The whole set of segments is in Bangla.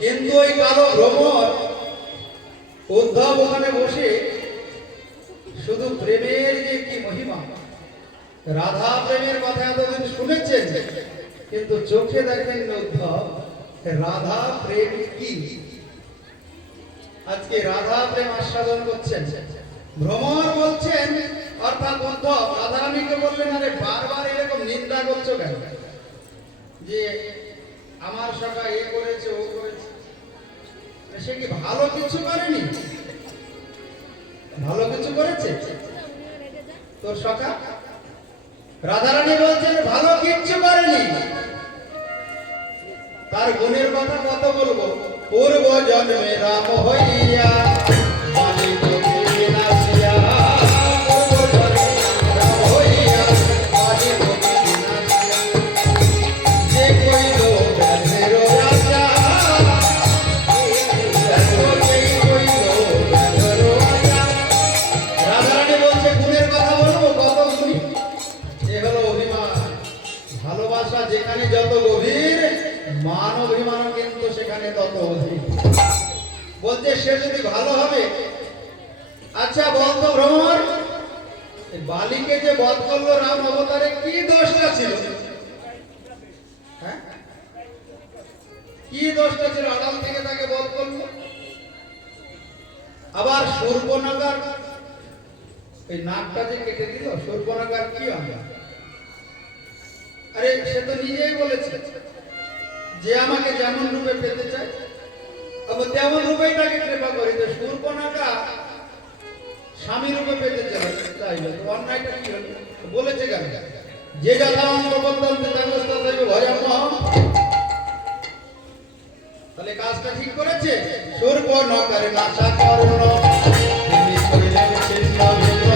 কিন্তু ওই কালো ভ্রমর উদ্ধব ওখানে বসে শুধু প্রেমের যে কি মহিমা, রাধা প্রেমের কথা এতদিন শুনেছেন, কিন্তু চোখে দেখেন উদ্ধব রাধা প্রেম কি। আজকে রাধা প্রেম আস্বাদন করছেন। ভ্রমর বলছেন, অর্থাৎ উদ্ধব রাধারানীকে বললেন, আরে বারবার এরকম নিন্দা করছো কেন, যে আমার সখা এ করেছে ও করেছে, সে কি ভালো কিছু করেনি? ভালো কিছু করেছে তোর সখা? রাধারানী বলছেন ভালো কিচ্ছু করেনি। তার গুণের কথা কত বলবো। পূর্ব জন্মে রাম হইয়া যেখানে যত গভীর, মান অভিমান কিন্তু সেখানে তত অধিক। বলতে সে যদি ভালো হবে। আচ্ছা বলতো ভ্রমর, বালিকে যে বধ করলো রাম অবতারে, কি দোষটা ছিল? হ্যাঁ, কি দোষটা ছিল? আড়াল থেকে তাকে বধ করলো। আবার শূর্পণখার এই নাকটা যে কেটে দিল, শূর্পণখার কি আমরা? আরে সে তো নিজেই বলেছে যে আমাকে যেমন রূপে পেতে চায় আবার তেমন রূপেই তাকে কৃপা করি। তো শূর্পণখা স্বামী রূপে পেতে চাইলো, অন্যায়টা কি হলো? বলেছে কেন? যে যথা অঙ্গ বদলতে ভয়াবহ। তাহলে কাজটা ঠিক করেছে। শূর্পণখার নাশা করুণ তিনি ছিলেন ছিন্ন ভিন্ন।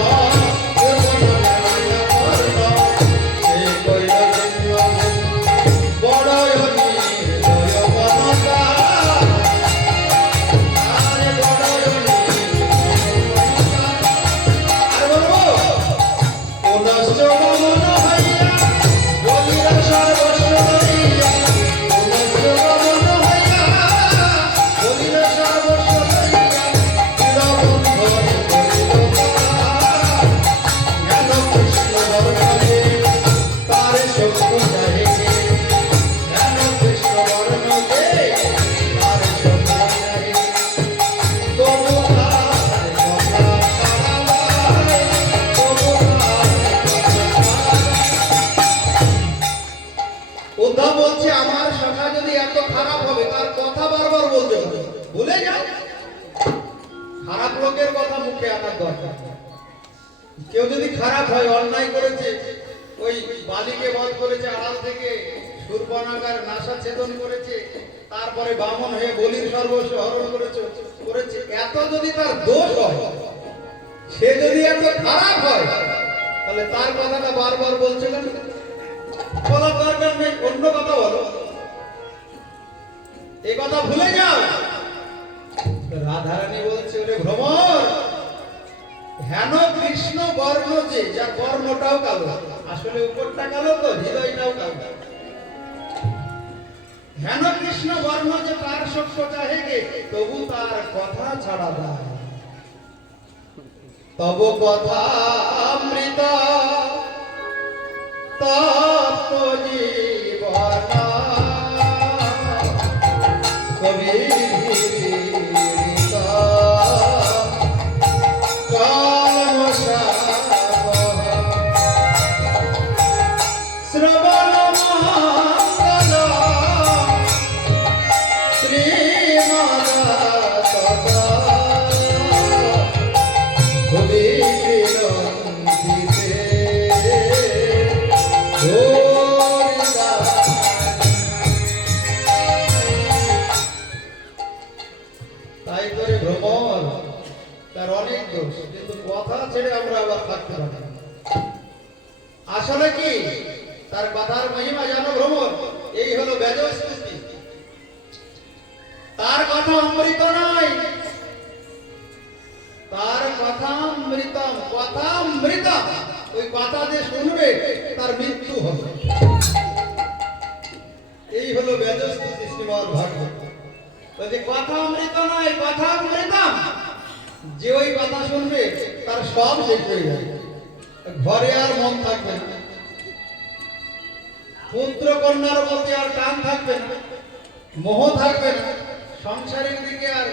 উদ্ধব বলছে আমার সখা যদি এত খারাপ হবে, তার কথা বারবার বলতে হবে, ভুলে যাও। খারাপ লোকের কথা মুখে আনার দরকার। কেউ যদি খারাপ হয়, অন্যায় করেছে, ওই বালিকে বধ করেছে, আড়াল থেকে শূর্পণখার নাশা ছেদন করেছে, তারপরে বামন হয়ে বলির সর্বস্ব হরণ করেছে, এত যদি তার দোষ হয়, সে যদি এত খারাপ হয়, তাহলে তার কথাটা বারবার বলছে কেন? বলার দরকার নেই, অন্য কথা বলো, এই কথা ভুলে যাও। রাধারানী বলছে, ওরে ভ্রমর, হেন কৃষ্ণ বর্ণ যে, যার বর্ণটাও কালো, আসলে উপরটা কালো তো, হৃদয়টাও কালো। হেন কৃষ্ণ বর্ণ যে, তার সত্য চাহে গে, তবু তার কথা ছাড়া দেয়। তব কথা অমৃত তত্ত্ব জীবন। দোষ, কিন্তু কথা ছেড়ে আমরা আবার থাকতে পারি না। আসলে কি তার কথার মহিমা জানো ভ্রমর? এই হলো বেজস্তুতি। তার কথা অমৃত নয়, তার কথা অমৃতম, কথা অমৃতম। ওই কথা যে শুনবে তার মৃত্যু হবে। এই হলো বেজস্তুতি শ্রীমদ্ ভাগবত। বলছে কথা অমৃত নয়, কথা অমৃতম। যে ওই কথা শুনবে তার সব শেষ হয়ে যাবে, ঘরে আর মন থাকবে না, পুত্র কন্যার প্রতি আর টান থাকবে না, মোহ থাকবে না, সংসারের দিকে আর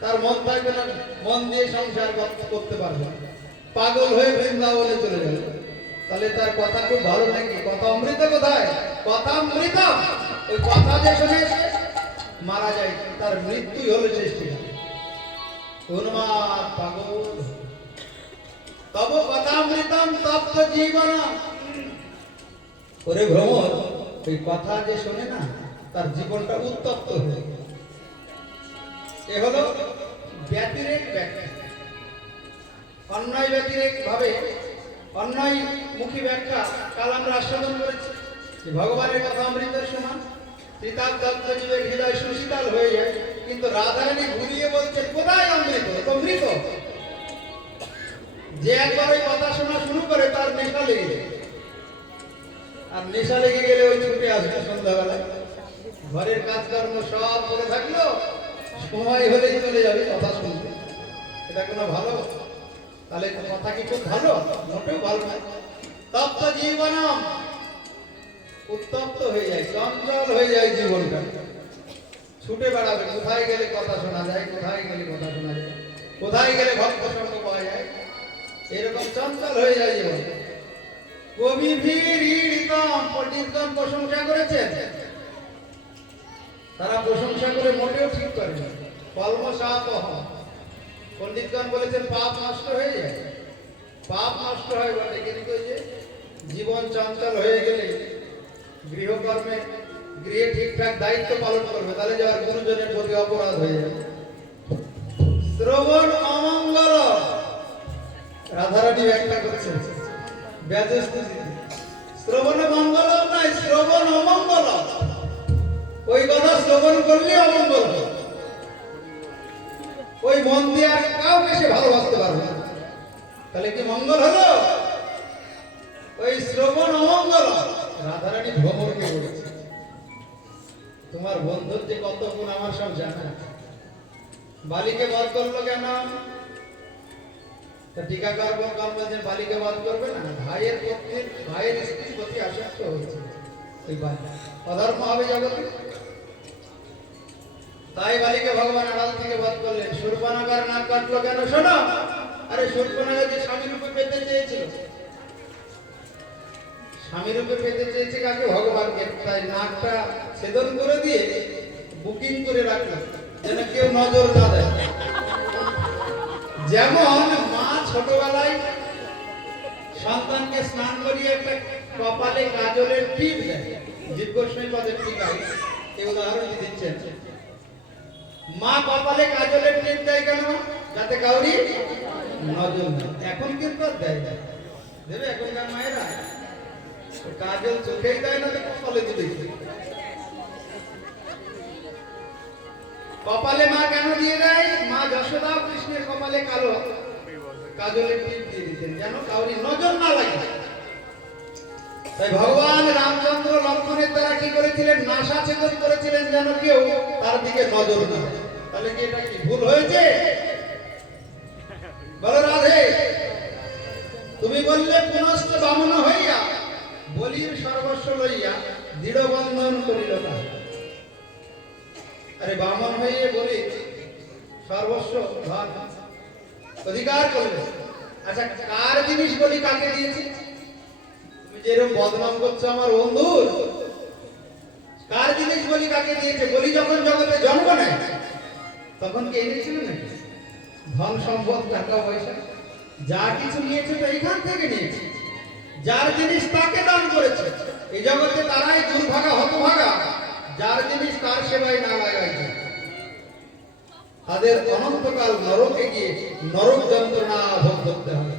তার মন থাকবে না, মন দিয়ে সংসার করতে পারবে না, পাগল হয়ে বৃন্দাবনে চলে যাবে। তাহলে তার কথা খুব ভালো নাকি? কথা অমৃত কোথায়? কথা অমৃত। ওই কথা যে শুনে মারা যায়, তার মৃত্যুই হলো শেষটি। উন্মাদ পাগল তব কথামৃতম তপ্ত জীবন। ওরে ভ্রমর, ওই কথা যে শোনে না তার জীবনটা উত্তপ্ত হয়ে যায়। এ হলো ব্যতিরেক ব্যাখ্যা। অন্যায় ব্যতিরেক ভাবে অন্যায় মুখী ব্যাখ্যা কাল আমরা আস্বাদন করেছি যে ভগবানের কথা অমৃতের সমান, ত্রিতাপ জীবের হৃদয় সুশীতল হয়ে যায়। কিন্তু রাধারানী ঘুরিয়ে বলছেন কোথায় অমৃত? তো মৃত। যে একবার ওই কথা শোনা শুরু করে তার নেশা লেগে যায়, আর নেশা লেগে গেলে ওই ছুটে আসবে সন্ধ্যাবেলায়, ঘরের কাজকর্ম সব করে থাকলো, সময় হলেই চলে যাবে কথা শুনতে। এটা কোনো ভালো? তাহলে কথা কি খুব ভালো? মোটেও ভালো না। তপ্ত জীবনম, উত্তপ্ত হয়ে যায়, চঞ্চল হয়ে যায় জীবনটা, ছুটে বেড়াবে কোথায় গেলে কথা শোনা যায়, কোথায় গেলে কথা শোনা যায়, কোথায় গেলে ভক্ত সঙ্গ পাওয়া যায়। এরকম চঞ্চল হয়ে যায় জীবন। কবি পণ্ডিতগণ প্রশংসা করেছেন, তারা প্রশংসা করে মোটেও ঠিক করে না। কলমশাপ, পণ্ডিতগণ বলেছেন পাপ নষ্ট হয়ে যায়, পাপ নষ্ট হয় বটে, কিন্তু ওই যে জীবন চঞ্চল হয়ে গেলে গৃহকর্মে গৃহে ঠিকঠাক দায়িত্ব পালন করবে, তাহলে যাওয়ার গুরুজনের প্রতি অপরাধ হয়ে যাবে। শ্রবণ অমঙ্গল, রাধারানী ব্যাখ্যা করেছেন বেজস্তুতি। শ্রবণ মঙ্গল নয়, শ্রবণ অমঙ্গল। ওই কথা শ্রবণ করলে অমঙ্গল, ওই মন দিয়ে আর কাউকে সে ভালোবাসতে পারবে না। তাহলে কি মঙ্গল হলো? ওই শ্রবণ অমঙ্গল। রাধারানী ভ্রমরকে বলেছে তোমার বন্ধুর যে কত গুণ আমার সব জানা। বালিকে বধ করলো কেন? টিকাকার বলছেন বালিকে বধ করবে না, ভাইয়ের পত্নীর, ভাইয়ের স্ত্রীর প্রতি আসক্ত হয়েছে, ওই অধর্ম হবে জগতে, তাই বালিকে ভগবান আড়াল থেকে বধ করলেন। শূর্পণখার নাক কাটলো কেন? শোনো, আরে শূর্পণখা যে স্বামী রূপে পেতে চেয়েছিল, স্বামী রূপে পেতে চেয়েছে কাকে? ভগবানকে। তাই নাকটা ছেদন করে দিয়ে বুকিং করে রাখলো যেন কেউ নজর না দেয়। যেমন মা ছোটবেলায় সন্তানকে স্নান করিয়ে একটা কপালে কাজলের টিপ দেয়, জীব গোস্বামী পদের টিকায় এই উদাহরণ দিচ্ছেন। মা কপালে কাজলের টিপ দেয় কেন? যাতে কাউরি নজর না। এখন কিন্তু আর দেয় না, দেবে এখনকার মায়েরা? কাজল চোখেই দেয় না, তো কপালে দিবে। কপালে মা কেন দিয়ে দেয়? মা যশোদা কৃষ্ণের কপালে কালো কাজলের টিপ দিয়ে দিতেন যেন কাউরি নজর না লাগে। তাই ভগবান রামচন্দ্র লক্ষ্মণের দ্বারা কি করেছিলেন? নাসা ছেদন করেছিলেন যেন কেউ তার দিকে নজর না দেয়। তাহলে কি এটা কি ভুল হয়েছে? বলো রাধে। তুমি বললে পুনশ্চ বামন হইয়া বলির সর্বস্ব লইয়া দৃঢ় বন্ধন করিল না। আরে বামন হয়ে বলি সর্বস্ব ধন অধিকার করলে। আচ্ছা, কার জিনিস বলি কাকে দিয়েছি? তুমি যেরকম বদনাম করছো আমার বন্ধু, কার জিনিস বলি কাকে দিয়েছে? বলি যখন জগতে জন্ম নেয় তখন কে এনেছিল নাকি? ধন সম্পদ, টাকা পয়সা যা কিছু নিয়েছে তো এইখান থেকে নিয়েছে। যার জিনিস তাকে দান করেছে। এই জগতে তারাই দুর্ভাগা হতভাগা যার জিনিস তার সেবায় না লাগাইছে। তাদের অনন্তকাল নরকে গিয়ে নরক যন্ত্রণা ভোগ করতে হবে।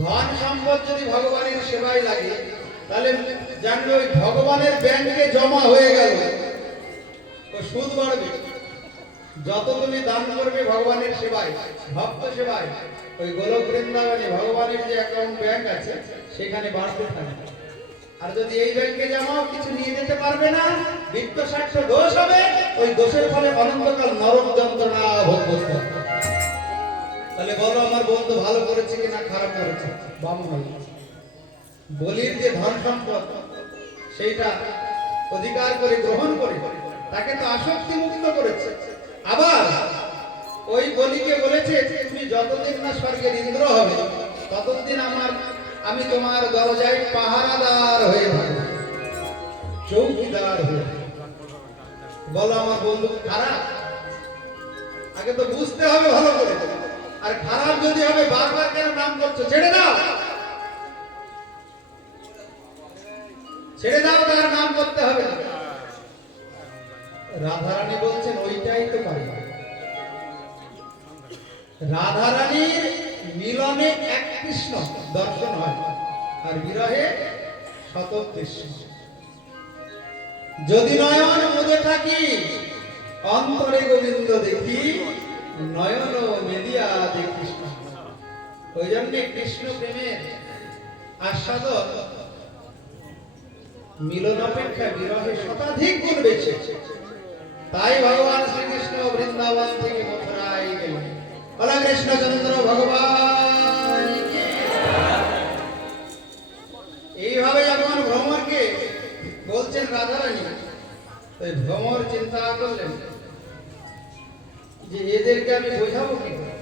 ধন সম্পদ যদি ভগবানের সেবায় লাগে, তাহলে জানবে ওই ভগবানের ব্যাংকে জমা হয়ে গেল, ও সুদ বাড়বে। যত তুমি দান করবে ভগবানের সেবায়, ভক্ত সেবায়, ওই গোলক বৃন্দাবনে ভগবানের যে অ্যাকাউন্ট ব্যাংক আছে সেখানে বাড়তে থাকবে। আর যদি এই ব্যাংকে জমাও, কিছু নিয়ে যেতে পারবে না, বিত্ত স্বার্থ দোষ হবে, ওই দোষের ফলে অনন্তকাল নরক যন্ত্রণা ভোগ করতে হবে। তাহলে বলো আমার বন্ধু ভালো করেছে কিনা খারাপ করেছে? বামন বলির যে ধন সম্পদ সেইটা অধিকার করে গ্রহণ করে তাকে তো আসক্তি মুক্ত করেছে। আবার ওই বলিকে বলেছে তুমি যতদিন না স্বর্গের ইন্দ্র হবে ততদিন আমি তোমার দরজায় পাহারাদার হয়ে থাকবো, চৌকিদার হয়ে। বলো আমার বন্ধু খারাপ? আগে তো বুঝতে হবে ভালো করে। আর খারাপ যদি হবে বারবার কেন নাম করছো? ছেড়ে দাও, ছেড়ে দাও, তার নাম করতে হবে না। রাধারানী বলছেন ওইটাই তো পারি। রাধারানীর মিলনে এক কৃষ্ণ দর্শন হয়, আর বিরহে শত কৃষ্ণ। যদি নয়ন মুদে থাকি অন্তরে গোবিন্দ দেখি, নয়ন মেদিয়া যে কৃষ্ণ। ওই জন্য কৃষ্ণ প্রেমের আস্বাদন মিলন অপেক্ষা বিরহে শতাধিক গুণ বেশি। তাই ভগবান শ্রীকৃষ্ণ বৃন্দাবন থেকে মথুরায় গেলেন। বলা কৃষ্ণচন্দ্র ভগবান। এইভাবে যখন ভ্রমরকে বলছেন রাধারানী, তাই ভ্রমর চিন্তা করলেন যে এদেরকে আমি বোঝাবো কি করে।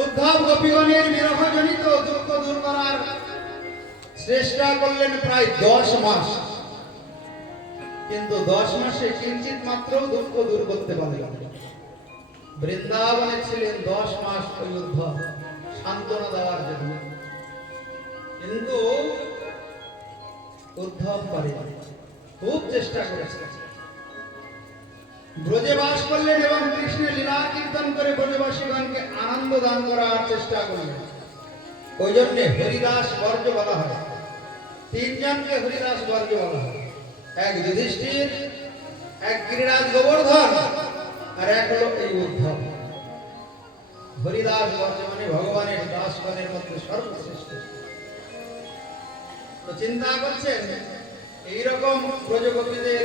উদ্ধব গোপীগণের বিরহজনিত দুঃখ দূর করার চেষ্টা করলেন প্রায় 10 মাস, কিন্তু 10 মাসে কিঞ্চিত মাত্র দুঃখ দূর করতে পারলেন। বৃন্দাবনে ছিলেন 10 মাস ওই উদ্ধব সান্ত্বনা দেওয়ার জন্য, কিন্তু উদ্ধব পারেনি, খুব চেষ্টা করেছে। ব্রজে বাস করলেন এবং কৃষ্ণের লীলা কীর্তন করে ব্রজবাসীগণকে আনন্দ দান করার চেষ্টা করলেন। ওই জন্য হরিদাস বর্জ্য বলা হয়। 3 জনকে হরিদাস বর্জ্য বলা হয়। এক যুধিষ্ঠির, এক গিরিরাজ গোবর্ধন, আর এক হলো এই উদ্ধব। হরিদাস বর্জ্য মানে ভগবানের দাসগণের মধ্যে সর্বশ্রেষ্ঠ। তো চিন্তা করছেন এইরকম ব্রজগোপীদের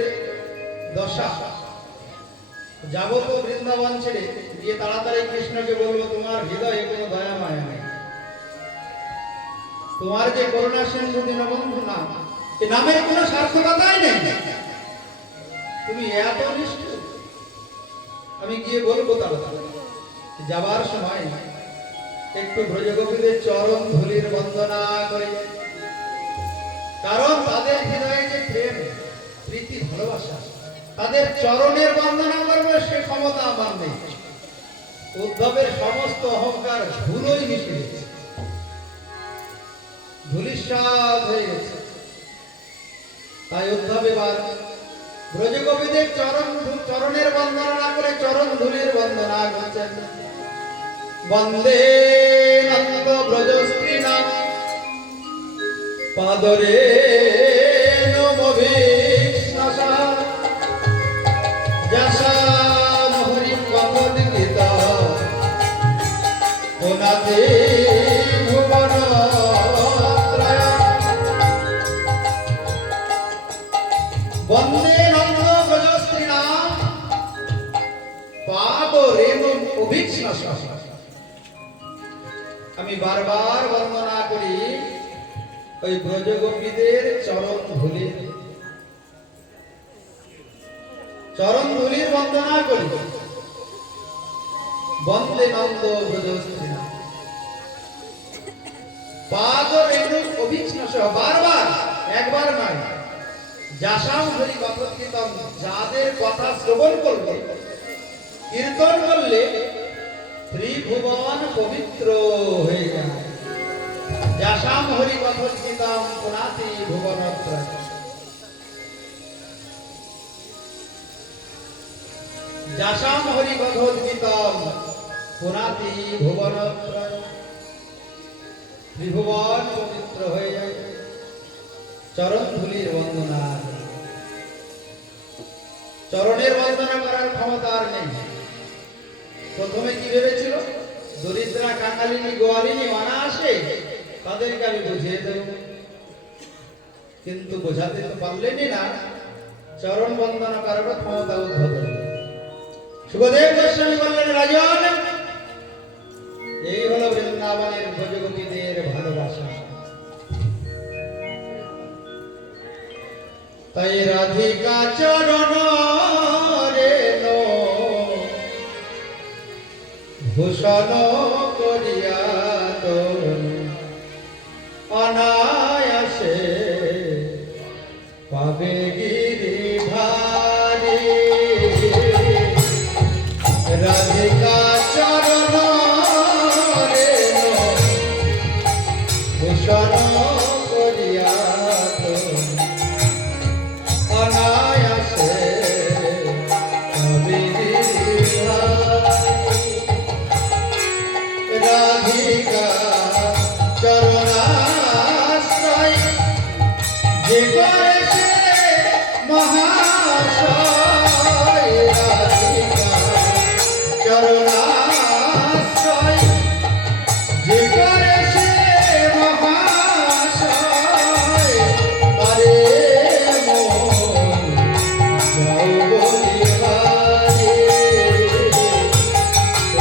দশা, যাবো তো বৃন্দাবন ছেড়ে গিয়ে তাড়াতাড়ি কৃষ্ণকে বলবো তোমার হৃদয়ে কোনো দয়া মায়া নেই, তোমার যে করুণা সিন্ধু দীনবন্ধু নাম, এই নামের কোনো সার্থকতাই নেই, তুমি এত নিষ্ঠুর। আমি গিয়ে বলবো তাড়াতাড়ি। যাবার সময় একটু ব্রজগোপীদের চরণ ধুলির বন্দনা করে, কারণ তাদের হৃদয়ে যে প্রেম প্রীতি ভালোবাসা, তাদের চরণের বন্দনা করবে সে ক্ষমতা আমার নেই। উদ্ধবের সমস্ত অহংকার ধুলোই মিশে গেছে, ধূলিসাৎ হয়ে গেছে। তাই উদ্ধব এবার ব্রজগোপীদের চরণের বন্দনা না করে চরণ ধুলির বন্দনা করছেন। বন্দে নন্দ ব্রজস্ত্রীণা পাদরে নমভিষ্ণসা যশাম হরি কথোদ্গীতা পুনাতে ভুবন ত্রয়। বন্দে নন্দ ব্রজস্ত্রীণা পাদরে নমভিষ্ণসা। আমি বারবার বন্দনা করি ওই ব্রজগোপীদের চরণ ধুলির বন্দনা করি। বন্দে নন্দ ব্রজস্ত্রীণা পাদ রেণু অভিষ্ণস, বারবার, একবার নয়। যাসাম হরি কথোদ্গীতম, যাদের কথা শ্রবণ করলে কীর্তন করলে ত্রিভুবন পবিত্র হয়ে যায়। যাসাম হরি কথোদ্গীতম পুনাতি ভুবনত্রয়। যাসাম হরি কথোদ্গীতম পুনাতি ভুবনত্রয় ত্রিভুবন পবিত্র হয়ে যায় চরণ ধুলির বন্দনা। চরণের বন্দনা করার ক্ষমতা আর নেই। প্রথমে কি ভেবেছিল, দরিদ্রা কাঙালিনী গোয়ালিনী অনায়াসে তাদেরকে আমি বুঝিয়ে দেব, কিন্তু বোঝাতে তো পারলেনি না। চরণ বন্দনা করার ক্ষমতা উদ্ভব হল। সুখদেব গোস্বামী বললেন, রাজন, এই হলো বৃন্দাবনের ব্রজগোপীদের ভালোবাসা। তাই রাধিকা চরণ রেণ ভূষণ করিয়া তোর অনায়াসে পাবে গিরিধারী। রাধিকা চরণ রেণ ভূষণ করিয়া তোর অনায়াসে পাবে গিরিধারী। রাধিকা চরণাশ্রয় যে করেছে মহাশয়। রাধিকা চরণাশ্রয় যে করেছে মহাশয়। তারে মন যাও বলিহারে।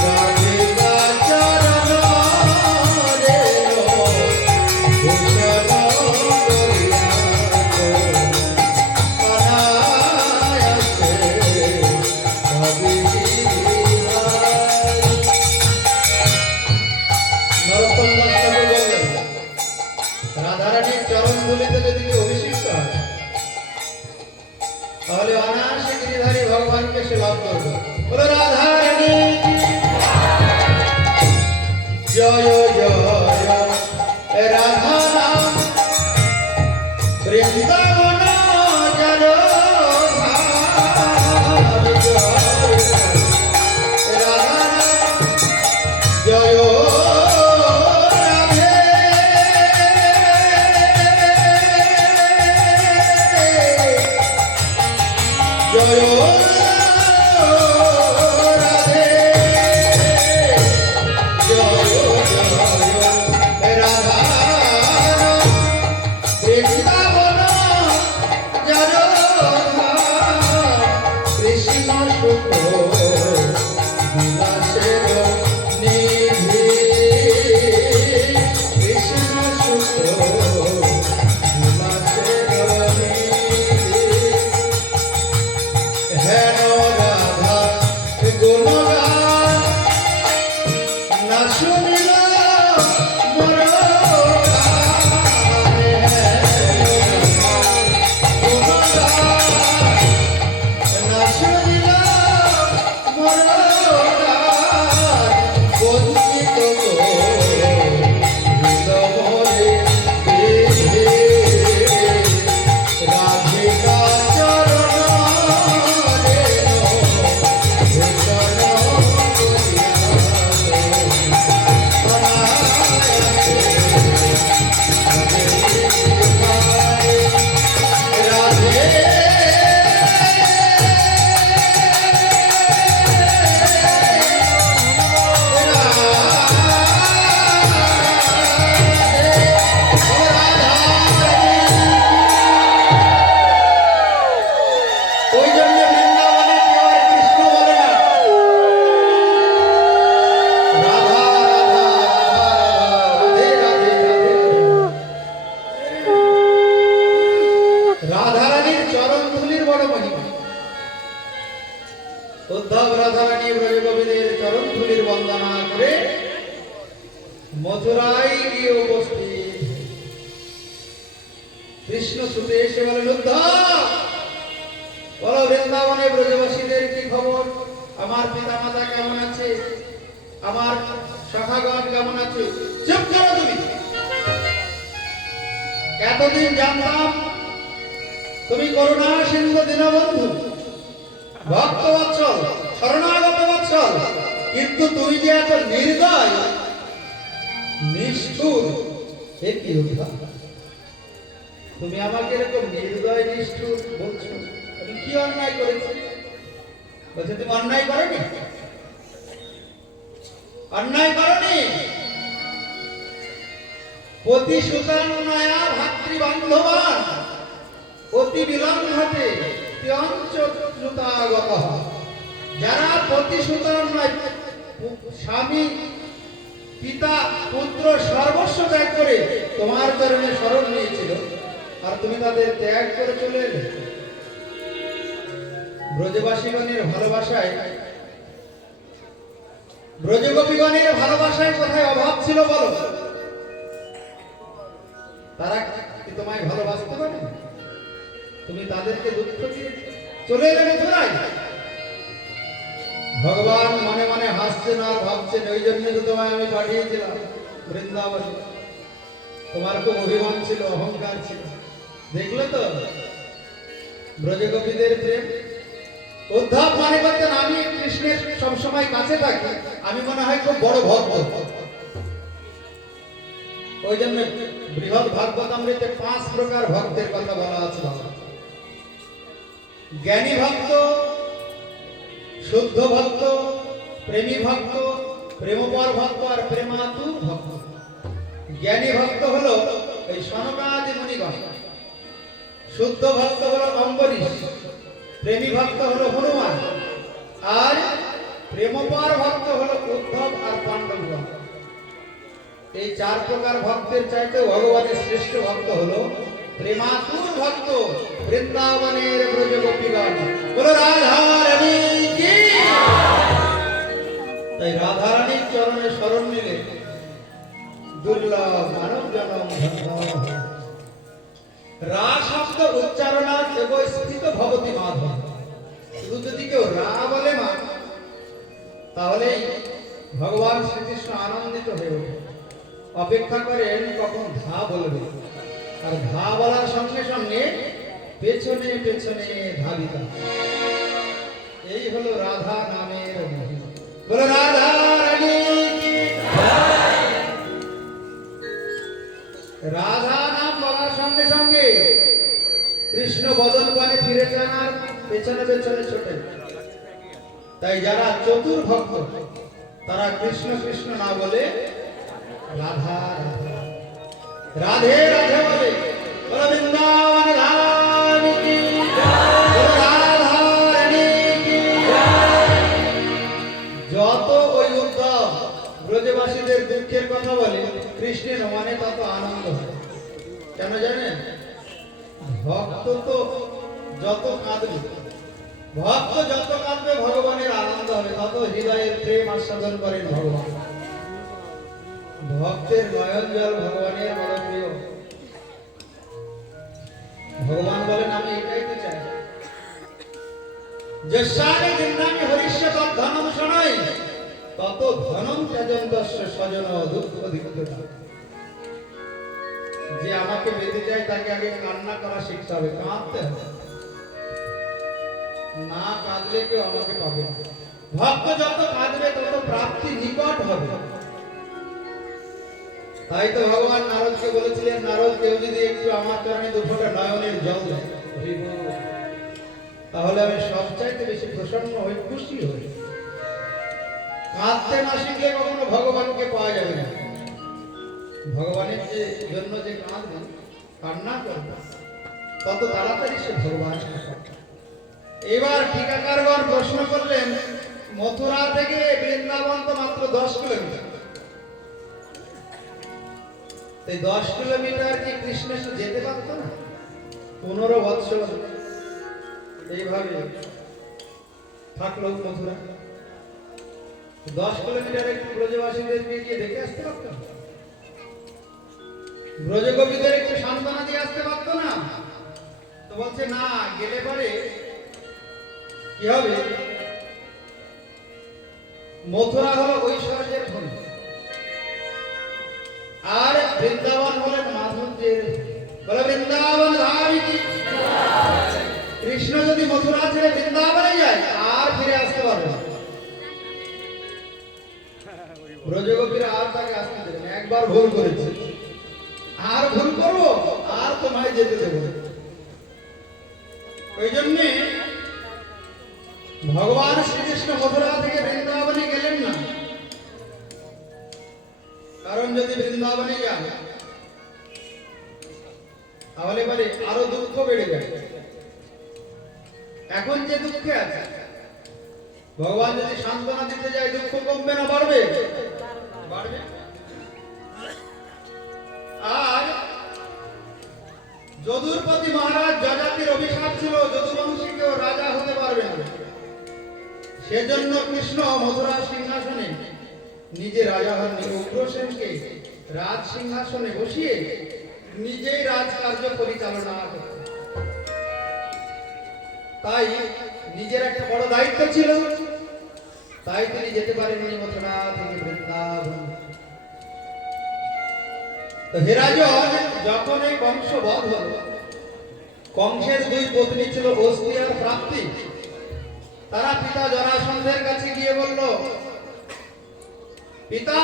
রাধিকা চরণ রেণ ভূষণ করিয়া তোর অনায়াসে পাবে গিরিধারী। নরোত্তম দাস ঠাকুর বললেন, রাধারানীর চরণ ধুলিতে যদি কেউ অভিষিক্ত হয় তাহলে অনায়াসে গিরিধারী ভগবানকে সে লাভ করবে। বলো রাধারানী জয় জয় রাধা নাম বৃন্দাবন জলধার। জয় রাধা নাম জয় রাধে। জয় রাধে। জয় জয় রাধা বৃন্দাবন জলধার। কৃষ্ণ সুখ বিলাসের নিধি। কৃষ্ণ সুখ বিলাসের নিধি। হেন রাধা গুণগান না শুনিল মোর কানে। গুণগান না শুনিল মোর কানে। বঞ্চিত করিল মোরে বিধি। রাধিকা চরণ রেণ ভূষণ করিয়া তোর অনায়াসে পাবে গিরিধারী। রাধে ওই জন্য বৃন্দাবনে কেউ আর কৃষ্ণ বলে না, রাধা রাধা রাধা রাধে রাধে রাধে। রাধারানীর চরণ ধুলির বড় মহিমা। উদ্ধব রাধারানী ব্রজগোপীদের চরণ ধুলির বন্দনা করে মথুরায় গিয়ে উপস্থিত। কৃষ্ণ ছুটে এসে বলেন, উদ্ধব বলো বৃন্দাবনে ব্রজবাসীদের কি খবর? আমার পিতামাতা কেমন আছে? আমার সখাগণ কেমন আছে? চুপ করো তুমি। এতদিন জানতাম তুমি করুণা সিন্ধু দীনবন্ধু ভক্তবৎসল কিন্তু তুমি যে এত নির্দয় নিষ্ঠুর, এ কি কথা? তুমি আমাকে এরকম নির্দয় নিষ্ঠুর বলছো? আমি কি অন্যায় করেছি? বলছে তুমি অন্যায় করনি, অন্যায় করনি। অতি সুতান্নয়া ভাতৃবান্ধবান অতি বিলম্বতে ত্যঞ্চচ্যুতাগত। যারা প্রতিশ্রুতান্নয় স্বামী পিতা পুত্র সর্বস্ব ত্যাগ করে তোমার চরণে শরণ নিয়েছিল, আর তুমি তাদের ত্যাগ করে চলে এলে। ব্রজবাসীগণের ভালোবাসায়, ব্রজগোপীগণের ভালোবাসায় কোথায় অভাব ছিল বলো? তারা কি তোমায় ভালোবাসতে পারে? তুমি তাদেরকে দুঃখ দিয়ে চলে এলে মথুরায়। ভগবান মনে মনে হাসছেন আর ভাবছেন, ওই জন্য তো তোমায় আমি পাঠিয়েছিলাম বৃন্দাবনে। তোমার খুব অভিমান ছিল, অহংকার ছিল। দেখলে তো ব্রজগোপীদের প্রেম। উদ্ধব মনে করতেন আমি কৃষ্ণের সবসময় কাছে থাকি, আমি মনে হয় খুব বড় ভক্ত। ওই জন্য বৃহৎ ভাগবতামৃতে 5 প্রকার ভক্তের কথা বলা আছে। জ্ঞানী ভক্ত, শুদ্ধ ভক্ত, প্রেমী ভক্ত, প্রেমপর ভক্ত আর প্রেমাতুর ভক্ত। জ্ঞানী ভক্ত হলো এই সনকাদি মুনিগণ, শুদ্ধ ভক্ত হলো অম্বরীশ, প্রেমী ভক্ত হলো হনুমান, আর প্রেমপর ভক্ত হলো উদ্ধব আর পাণ্ডবগণ। এই 4 প্রকার ভক্তের চাইতে ভগবানের শ্রেষ্ঠ ভক্ত হলো প্রেমাতুর ভক্ত, বৃন্দাবনের ব্রজগোপীগণ। বলো রাধা রানী কি। তাই রাধা রানীর চরণে শরণ নিলে দুর্লভ মানব জনম ধন্য। রা শব্দ উচ্চারণাৎ এব স্থিত ভবতি মাধব। শুধু যদি কেউ রা বলে মা, তাহলে ভগবান শ্রীকৃষ্ণ আনন্দিত হয়ে ওঠে। অপেক্ষা করেন কখন ধা বলবে, আর ধা বলার সঙ্গে সঙ্গে পেছনে পেছনে ধাবিতা। এই হলো রাধা নামের মহিমা। বলো রাধা রানী কি জয়। রাধা নাম বলার সঙ্গে সঙ্গে কৃষ্ণ বদন পানে ফিরে যান আর পেছনে পেছনে ছোটে। তাই যারা চতুর ভক্ত তারা কৃষ্ণ কৃষ্ণ না বলে রাধা রাধা, রাধে রাধে বলে। বলো বৃন্দাবন ধাম কি জয়। বলো রাধা রানী কি জয়। যত ওই উদ্ধব ব্রজবাসীদের দুঃখের কথা বলে, কৃষ্ণের মনে তত আনন্দ হয়। কেন জানেন? ভক্ত তো যত কাঁদবে, ভক্ত যত কাঁদবে ভগবানের আনন্দ হবে, তত হৃদয়ের প্রেম আস্বাদন করেন ভগবান। ভক্তের নয়ন জল ভগবানের বড় প্রিয়। ভগবান বলেন আমি এটাই তো চাই। যস্যানে গৃহ্ণামি হরিষ্য তদ্ধনম শোনাই তত ধনম ত্যাজন্তস্য স্বজন দুঃখ দিক্কতা। যে আমাকে পেতে চায় তাকে আগে কান্না করা শিখতে হবে, কাঁদতে হবে। না কাঁদলে কেউ আমাকে পাবে না। ভক্ত যত কাঁদবে তত প্রাপ্তি নিকট হবে। তাই তো ভগবান নারদকে বলেছিলেন, নারদ কেউ যদি একটু আমার চরণে 2 ফোঁটা নয়নের জল দেয় তাহলে আমি সবচাইতে বেশি প্রসন্ন হই, খুশি হই। কাঁদতে না শিখলে কখনো ভগবানকে পাওয়া যাবে না। ভগবানের জন্য যে কাঁদবে, কান্না করবে, তত তাড়াতাড়ি সে ভগবান। এবার টিকাকারগণ প্রশ্ন করলেন, মথুরা থেকে বৃন্দাবন তো মাত্র 10 কিলোমিটার। এই 10 কিলোমিটার কি কৃষ্ণ যেতে পারত না? 15 বৎসর এইভাবে থাকলো মথুরা। 10 কিলোমিটার একটু ব্রজবাসীদেরকে গিয়ে দেখে আসতে পারত না? ব্রজগোপীদের একটু সান্ত্বনা দিয়ে আসতে পারত না? তো বলছে না, গেলে পরে কি হবে? মথুরা হলো ঐশ্বর্যের ভূমি, আর বৃন্দাবন হলেন মাধুর্যের। বলে বৃন্দাবন ধাম কি জয়। কৃষ্ণ যদি মথুরা ছেড়ে বৃন্দাবনে যায় আর ফিরে আসতে পারবে না। ব্রজগোপীরা আর তাকে আসতে দেবে না, একবার ভুল করেছে, আর ভুল করবো, আর তোমায় যেতে দেবো না। ওই জন্যে ভগবান শ্রীকৃষ্ণ মথুরা থেকে বৃন্দাবনে গেলেন না, কারণ যদি বৃন্দাবনে যান তাহলে পরে আরো দুঃখ বেড়ে যাবে। এখন যে দুঃখে আছে, ভগবান যদি সান্ত্বনা দিতে যায় দুঃখ কমবে না বাড়বে? বাড়বে। আর যদুপতি মহারাজ যজাতির অভিশাপ ছিল যদুবংশী কেউ রাজা হতে পারবে না, সেজন্য কৃষ্ণ মথুরা সিংহাসনে নিজে রাজা হন, উগ্রসেনকে রাজ সিংহাসনে বসিয়ে নিজেই রাজকার্য পরিচালনা করতেন। তাই নিজের একটা বড় দায়িত্ব ছিল, তাই তিনি যেতে পারেননি মথুরা থেকে বৃন্দাবন। তো হে রাজন, যখন এই বংশবধ হল, কংসের দুই পত্নী ছিল অস্তি আর প্রাপ্তি, তারা পিতা জরাসন্ধের কাছে গিয়ে বলল, পিতা,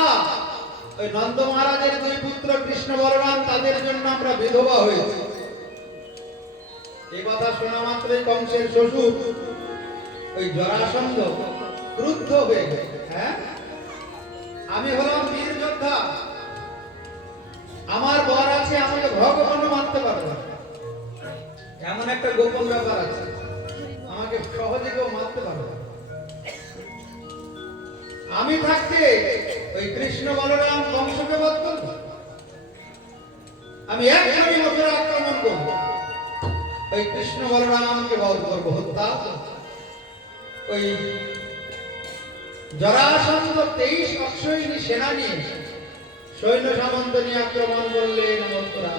ওই নন্দ মহারাজের দুই পুত্র কৃষ্ণ বলরাম, তাদের জন্য আমরা বিধবা হয়েছি। এই কথা শোনা মাত্রই কংসের শ্বশুর ওই জরাসন্ধ ক্রুদ্ধ হয়ে গেল। হ্যাঁ, আমি হলাম বীর যোদ্ধা, আমার বর আছে, আমাকে ভগবানও মারতে পারবে না, এমন একটা গোপন ব্যাপার আছে, আমাকে সহজে কেউ মারতে পারবে না। আমি থাকতে ওই কৃষ্ণ বলরাম কংসকে বধ করব, আমি একখানি মথুরা আক্রমণ করব, ওই কৃষ্ণ বলরামকে বধ করবো, হত্যা। ওই জরাসন্ধ 23 অক্ষয়িনী সেনা নিয়ে সৈন্য সামন্ত নিয়ে আক্রমণ করলেন মথুরা।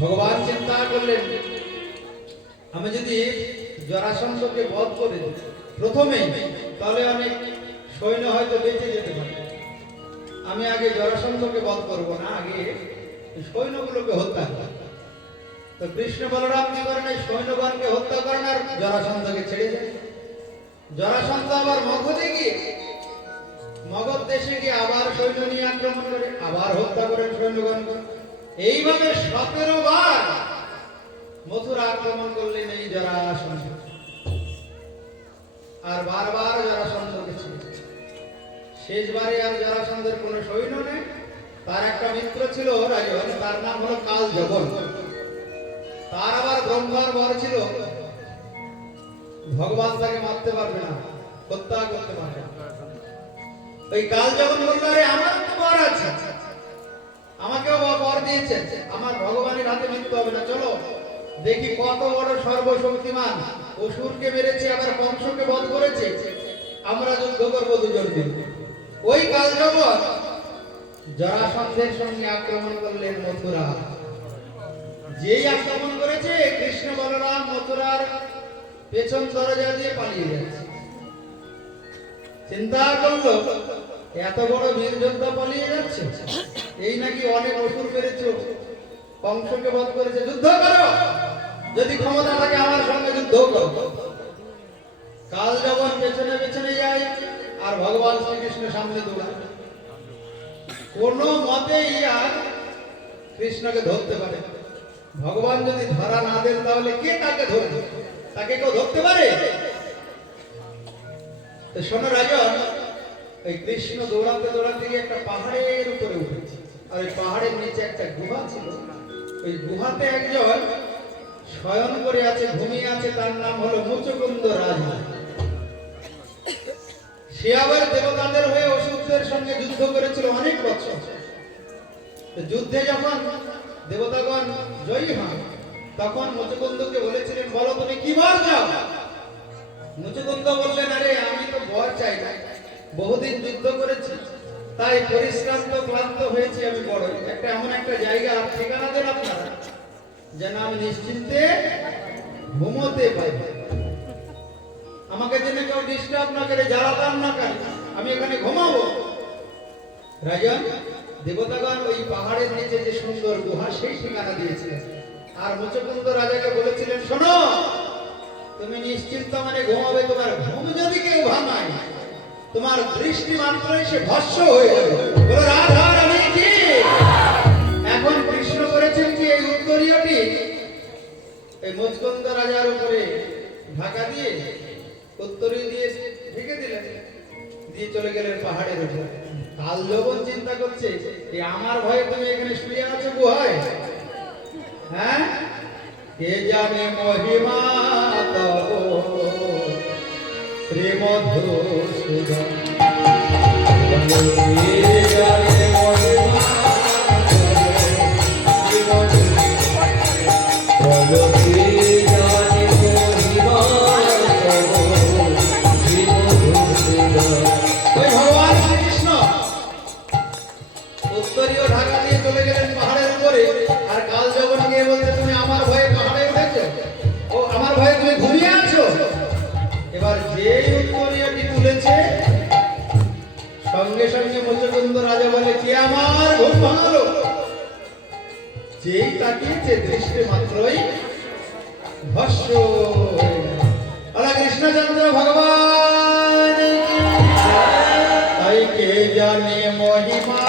ভগবান চিন্তা করলেন, আমি যদি জরাসন্ধকে বধ করে প্রথমেই, তাহলে অনেক সৈন্য হয়তো বেঁচে যেতে পারে। আমি আগে জরাসন্ধকে বধ করব না, আগে সৈন্যগুলোকে হত্যা করি। তো কৃষ্ণ বলরাম কি করেন, এই সৈন্যগণকে হত্যা করেন আর জরাসন্ধকে ছেড়ে দেন। জরাসন্ধ আবার মগধে গিয়ে, মগধ দেশে গিয়ে আবার সৈন্য নিয়ে আক্রমণ করে, আবার হত্যা করেন সৈন্যগণকে। এইভাবে 17 বার মথুরা আক্রমণ করলেন এই জরাসন্ধ, আর বারবার জরাসন্ধকে ছেড়ে। শেষবারে আর জরাসন্ধের কোনো সৈন্য নেই, তার একটা মিত্র ছিল রাজন, তার নাম হলো কালযবন। তার আবার ব্রহ্মার বর ছিল, ভগবান তাকে মারতে পারবে না, হত্যা করতে পারবে না। ওই কালযবন বলল, আরে আমার তো বর আছে, আমাকেও বর দিয়েছেন, আমার ভগবানের হাতে মৃত্যু হবে না, চলো দেখি কত বড় সর্বশক্তিমান, অসুরকে মেরেছে আবার কংসকে বধ করেছে, আমরা যুদ্ধ করবো দুজন মিলে। ওই কালযবন জরাসন্ধের সঙ্গে আক্রমণ করলেন মথুরা। যেই আক্রমণ করেছে, কৃষ্ণ বলরাম মথুরার পেছন দরজা দিয়ে পালিয়ে যাচ্ছে। চিন্তা করলো, এত বড় বীর যোদ্ধা পালিয়ে যাচ্ছে, এই নাকি অনেক অসুর মেরেছে, কংসকে বধ করেছে, যুদ্ধ করো, যদি ক্ষমতা থাকে আমার সঙ্গে যুদ্ধ করো। কালযবন পেছনে পেছনে যায় আর ভগবান শ্রীকৃষ্ণ সামনে দৌড়ায়। কোন মতেই আর কৃষ্ণকে ধরতে পারে। ভগবান যদি ধরা না দেন তাহলে কে তাকে ধরবে? তাকে কেউ ধরতে পারে? তো শোনো রাজন, এই কৃষ্ণ দৌড়াতে দৌড়াতে গিয়ে একটা পাহাড়ের উপরে উঠেছে, আর ওই পাহাড়ের নিচে একটা গুহা ছিল। ওই গুহাতে একজন শয়ন করে আছে, ঘুমিয়ে আছে, তার নাম হলো মুচকুন্দ রাজা। সে আবার দেবতাদের হয়ে অসুরদের সঙ্গে যুদ্ধ করেছিল অনেক বছর। যুদ্ধে যখন দেবতাগণ জয়ী হন, তখন মুচকুন্দকে বলেছিলেন, বলো তুমি কি বর চাও? মুচকুন্দ বললেন, আরে আমি তো বর চাই না, বহুদিন যুদ্ধ করেছি, তাই পরিশ্রান্ত ক্লান্ত হয়েছি, আমি বড় একটা এমন একটা জায়গা ঠিকানা দেন আপনারা, যেন আমি নিশ্চিন্তে ঘুমোতে পাই, আমাকে যেন কেউ ডিস্টার্ব না করে, জ্বালাতন না করে, আমি এখানে ঘুমাবো। রাজন, দেবতাগণ ওই পাহাড়ের নিচে যে সুন্দর গুহা, সেই ঠিকানা দিয়েছিলেন। আর মুচকুন্দ রাজাকে বলেছিলেন, শোনো, তুমি নিশ্চিন্ত মানে ঘুমাবে, তোমার ঘুম যদি কেউ ভাঙায় তোমার দৃষ্টি মাত্রই সে ভস্ম হয়ে যাবে। বলো রাধা রানী কি? এখন কৃষ্ণ করেছেন কি এই উত্তরীয়টি এই মুচকুন্দ রাজার উপরে ঢাকা দিয়ে উত্তরীয় দিয়ে ঢেকে দিলেন, দিয়ে চলে গেলেন পাহাড়ের উপরে। কাল যখন চিন্তা করছে এই আমার ভয়ে তুমি এখানে শুয়ে আছো গুহায়, হ্যাঁ? কে জানে মহিমা তব শ্রী মধুসূদন, কে জানে মহিমা শ্রী মধুসূদন, কে জানে মহিমা তব শ্রী মধুসূদন। ওই ভগবান শ্রীকৃষ্ণ উত্তরীয় ঢাকা দিয়ে চলে গেলেন পাহাড়ের উপরে, আর কাল যখন গিয়ে বলতে তুমি আমার ভয়ে পাহাড়ে উঠেছো, ও আমার ভয়ে তুমি ঘুমিয়ে আছো। এবার যেই উত্তরীয়টি তুলেছে সঙ্গে সঙ্গে মুচকুন্দ রাজা বলে কি আমার ঘুম ভাঙালো। যেই তাকিয়েছে দৃষ্টি মাত্রই ভস্ম হয়ে গেল। আলা কৃষ্ণচন্দ্র ভগবান তাই কে জানে মহিমা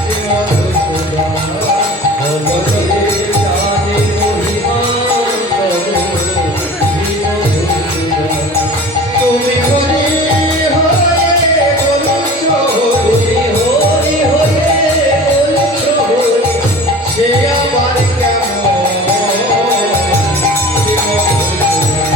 শ্রী মধুসূদন, কে জানে মহিমা শ্রী মধুসূদন। তুমি হরি হয়ে বলছো, তুমি হরি হয়ে বলছো, সে আবার কেমন শ্রী মধুসূদন।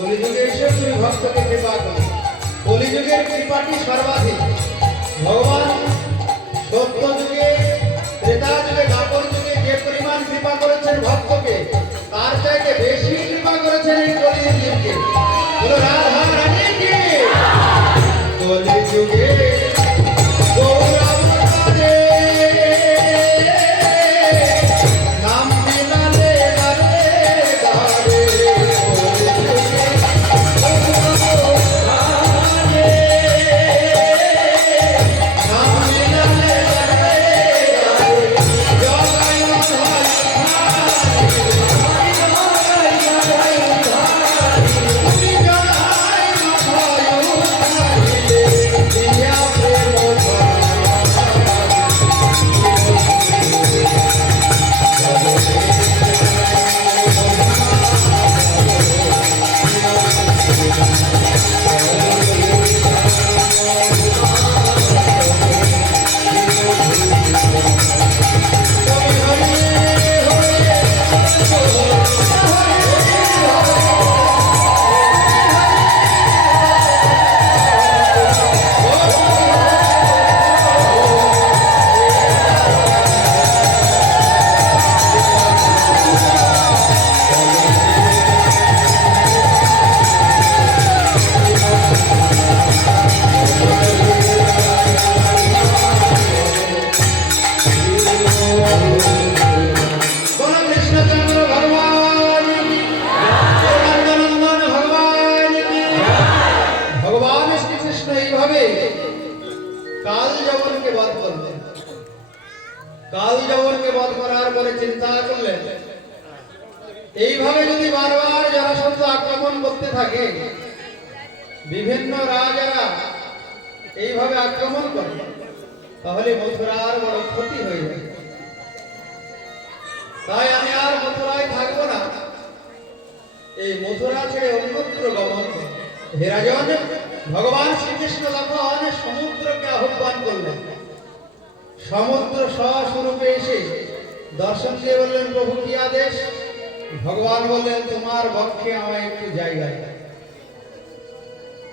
কলিযুগে এসে তুমি ভক্তকে কৃপা করো। কলিযুগের কৃপাটি সর্বাধিক। ভগবান সত্য যুগে, ত্রেতা যুগে, দ্বাপর যুগে যে পরিমাণ কৃপা করেছেন ভক্তকে, তার চাইতে বেশি কৃপা করেছেন এই কলিযুগে। বলো রাধা রানীকে। কলিযুগে গৌরাবতারে নাম বিলালে গারে গারে, কলিযুগে গৌরাবতারে নাম বিলালে গারে গারে, জগায় মাধাই তুমি জগায় মাধাই দিয়া প্রেম বলো কৃষ্ণচন্দ্র ভগবান কি, নন্দনন্দন ভগবান কি। ভগবান শ্রীকৃষ্ণ এইভাবে কাল যবনকে বধ করলেন। কাল যবনকে বধ করার পরে চিন্তা করলেন, এইভাবে যদি বারবার জরাসন্ধ আক্রমণ করতে থাকে, বিভিন্ন রাজারা এইভাবে আক্রমণ করে, তাহলে মথুরার বড় ক্ষতি হয়ে যাবে। তাই আমি আর মথুরায় থাকবো না, এই মথুরা ছেড়ে অন্যত্র গমন করব। হে রাজন, ভগবান শ্রীকৃষ্ণ তখন সমুদ্রকে আহ্বান করলেন। সমুদ্র স্বস্বরূপে এসে দর্শন দিয়ে বললেন, প্রভু কি আদেশ? ভগবান বললেন, তোমার বক্ষে আমায় একটু জায়গা দাও,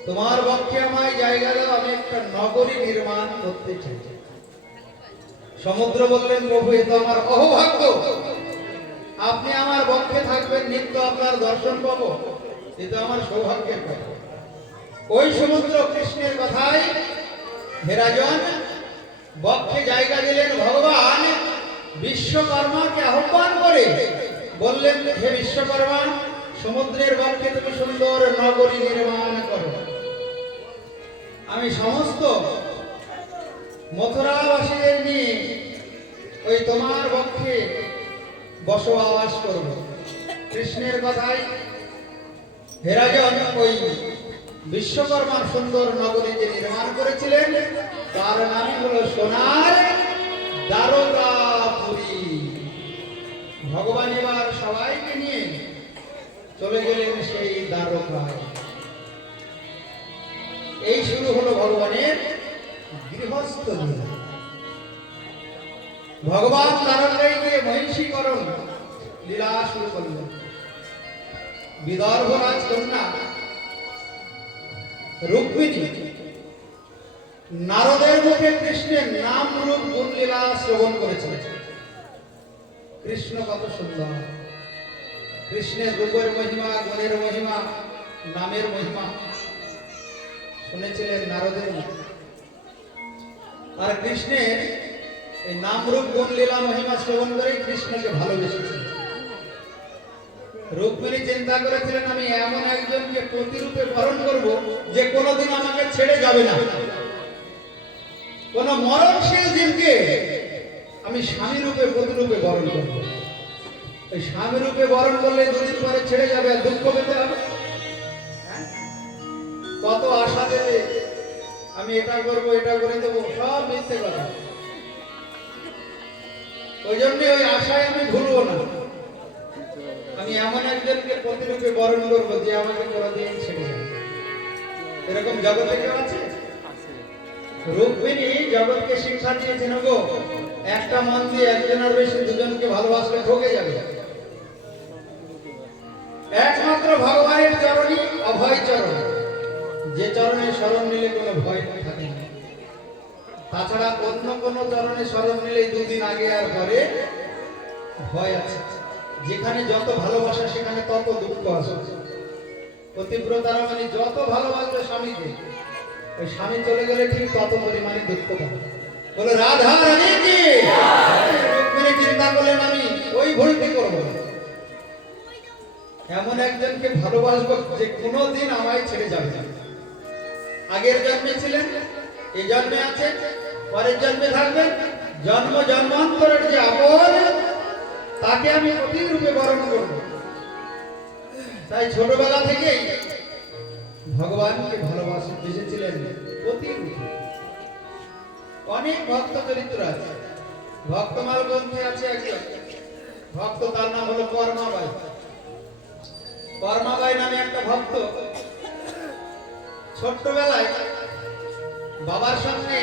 তোমার বক্ষে আমায় জায়গা দাও, আমি একটা নগরী নির্মাণ করতে চাই। সমুদ্র বললেন, প্রভু এ তো আমার অহভাগ্য, আপনি আমার বক্ষে থাকবেন, নিত্য আপনার দর্শন পাবো, এ তো আমার সৌভাগ্যের কথা। ওই সমুদ্র কৃষ্ণের কথাই হে রাজন বক্ষে জায়গা দিলেন। ভগবান বিশ্বকর্মাকে আহ্বান করে বললেন, হে বিশ্বকর্মা, সমুদ্রের বক্ষে তুমি সুন্দর নগরী নির্মাণ করো, আমি সমস্ত মথুরাবাসীদের নিয়ে ওই তোমার বক্ষে বসবাস করব। কৃষ্ণের কথাই হে রাজন ওই বিশ্বকর্মার সুন্দর নগরী যে নির্মাণ করেছিলেন, তার নামই হলো সোনার দ্বারকাপুরী। ভগবান এবার সবাইকে নিয়ে চলে গেলেন সেই দ্বারকায়। এই শুরু হলো ভগবানের গৃহস্থ লীলা। ভগবান দ্বারকায় গিয়ে মহিষীকরণ লীলা শুরু করলেন। বিদর্ভ রাজকন্যা রুক্মিণী নারদের মুখে কৃষ্ণের নাম রূপ গুণ লীলা শ্রবণ করেছিলেন। কৃষ্ণ কত সুন্দর, কৃষ্ণের রূপের মহিমা, গুণের মহিমা, নামের মহিমা শুনেছিলেন নারদের মুখে। আর কৃষ্ণের এই নাম রূপ গুণ লীলা মহিমা শ্রবণ করে কৃষ্ণকে ভালোবেসেছিলেন। রুক্মিণী চিন্তা করেছিলেন, আমি এমন একজনকে প্রতিরূপে বরণ করব যে কোনোদিন আমাকে ছেড়ে যাবে না, কোন মরণশীল জীবকে আমি স্বামী রূপে প্রতিরূপে বরণ করব। এই স্বামী রূপে বরণ করলে দুদিন পরে ছেড়ে যাবে, আর দুঃখ পেতে হবে। কত আশা দেবে, আমি এটা করবো, এটা করে দেবো, সব মিথ্যে কথা। ওই জন্য ওই আশায় আমি ভুলবো না, আমি এমন একজনকে প্রতিরূপে বরণ করবো যে আমাকে কোনোদিন ছেড়ে যাবে। এরকম জগতে কেউ আছে? রুক্মিণী জগৎকে শিক্ষা দিয়েছেন, গো একটা মন দিয়ে একজনের বেশি দুজনকে ভালোবাসলে ঠকে যাবে। একমাত্র ভগবানের চরণই অভয় চরণ, যে চরণে শরণ নিলে কোনো ভয় থাকে না। তাছাড়া অন্য কোনো চরণে শরণ নিলে দুদিন আগে আর পরে ভয় আছে। যেখানে যত ভালোবাসা সেখানে তত দুঃখ আছে। পতিব্রতারা মানে যত ভালোবাসবে স্বামীকে, ওই স্বামী চলে গেলে ঠিক তত পরিমাণে দুঃখ পাবে। বলে রাধা রানী কি রুক্মিণী চিন্তা করলেন আমি ওই ভুলটি করবো না। এমন একজনকে ভালোবাসবো যে কোনোদিন আমায় ছেড়ে যাবে না। আগের জন্মে ছিলেন, এই জন্মে আছেন, পরের জন্মে থাকবেন। জন্ম জন্মান্তরের যে আপন, তাকে আমি প্রতি রূপে বরণ করব। তাই ছোটবেলা থেকেই ভগবানকে ভালোবেসেছিলেন প্রতি রূপে। অনেক ভক্ত চরিত্র আছে। ভক্তমাল গ্রন্থে আছে একজন ভক্ত, তার নাম হলো কর্মাবাই। কর্মাবাই নামে একটা ভক্ত ছোট্টবেলায় বাবার সঙ্গে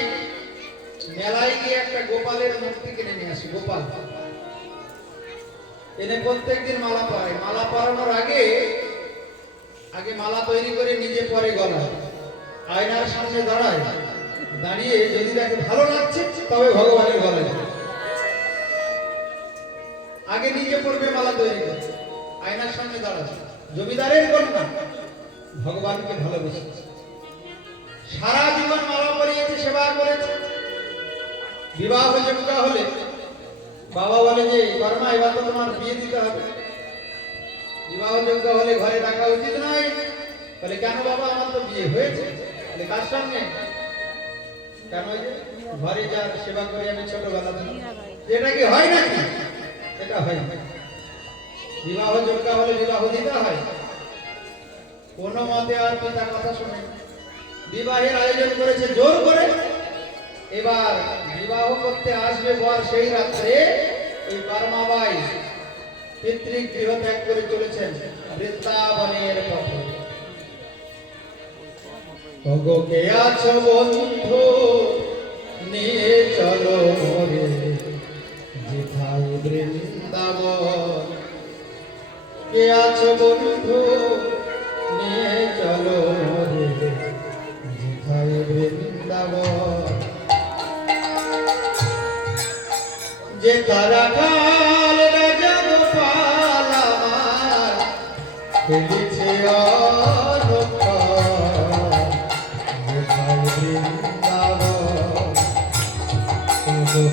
মেলায় গিয়ে একটা গোপালের মূর্তি কিনে নিয়ে আসে। গোপাল এনে প্রত্যেকদিন মালা পরায়। মালা পরানোর আগে মালা তৈরি করে নিজে পরে গলায়, আয়নার সামনে দাঁড়ায়। দাঁড়িয়ে যদি দেখে ভালো লাগছে তবে ভগবানের গলায় আগে নিজে পড়বে মালা তৈরি করে, আয়নার সামনে দাঁড়াচ্ছে। জমিদারের কন্যা ভগবানকে ভালোবেসেছে, সারা জীবন মালা পরিয়েছে, সেবা করেছে। বিবাহ যোগ্য হলে বাবা বলে যে কর্মা এবার তো তোমার বিয়ে দিতে হবে। বিবাহ যোগ্য হলে ঘরে ডাকা উচিত নয়। বলে কেন বাবা, আমার তো বিয়ে হয়েছে। বলে কার সঙ্গে? কেন ঘরে যার সেবা করি আমি ছোটবেলা থেকে। এটা কি হয় নাকি? এটা হয় না। বিবাহ যোগ্য হলে বিবাহ দিতে হয়। কোন মতে আর পিতা কথা শুনে বিবাহের আয়োজন করেছে জোর করে। এবার বিবাহ করতে আসবে বর, সেই রাত্রে এই কর্মাবাই পিতৃক গৃহ ত্যাগ করে চলেছেন বৃন্দাবনের পথে। ওগো কে আছো বন্ধু, নিয়ে চলো মোরে যেথায় বৃন্দাবন। কে আছো বন্ধু, নিয়ে চলো মোরে যেথায় বৃন্দাবন। যে তারা কাল রাজা গোপাল আমার খেলেছে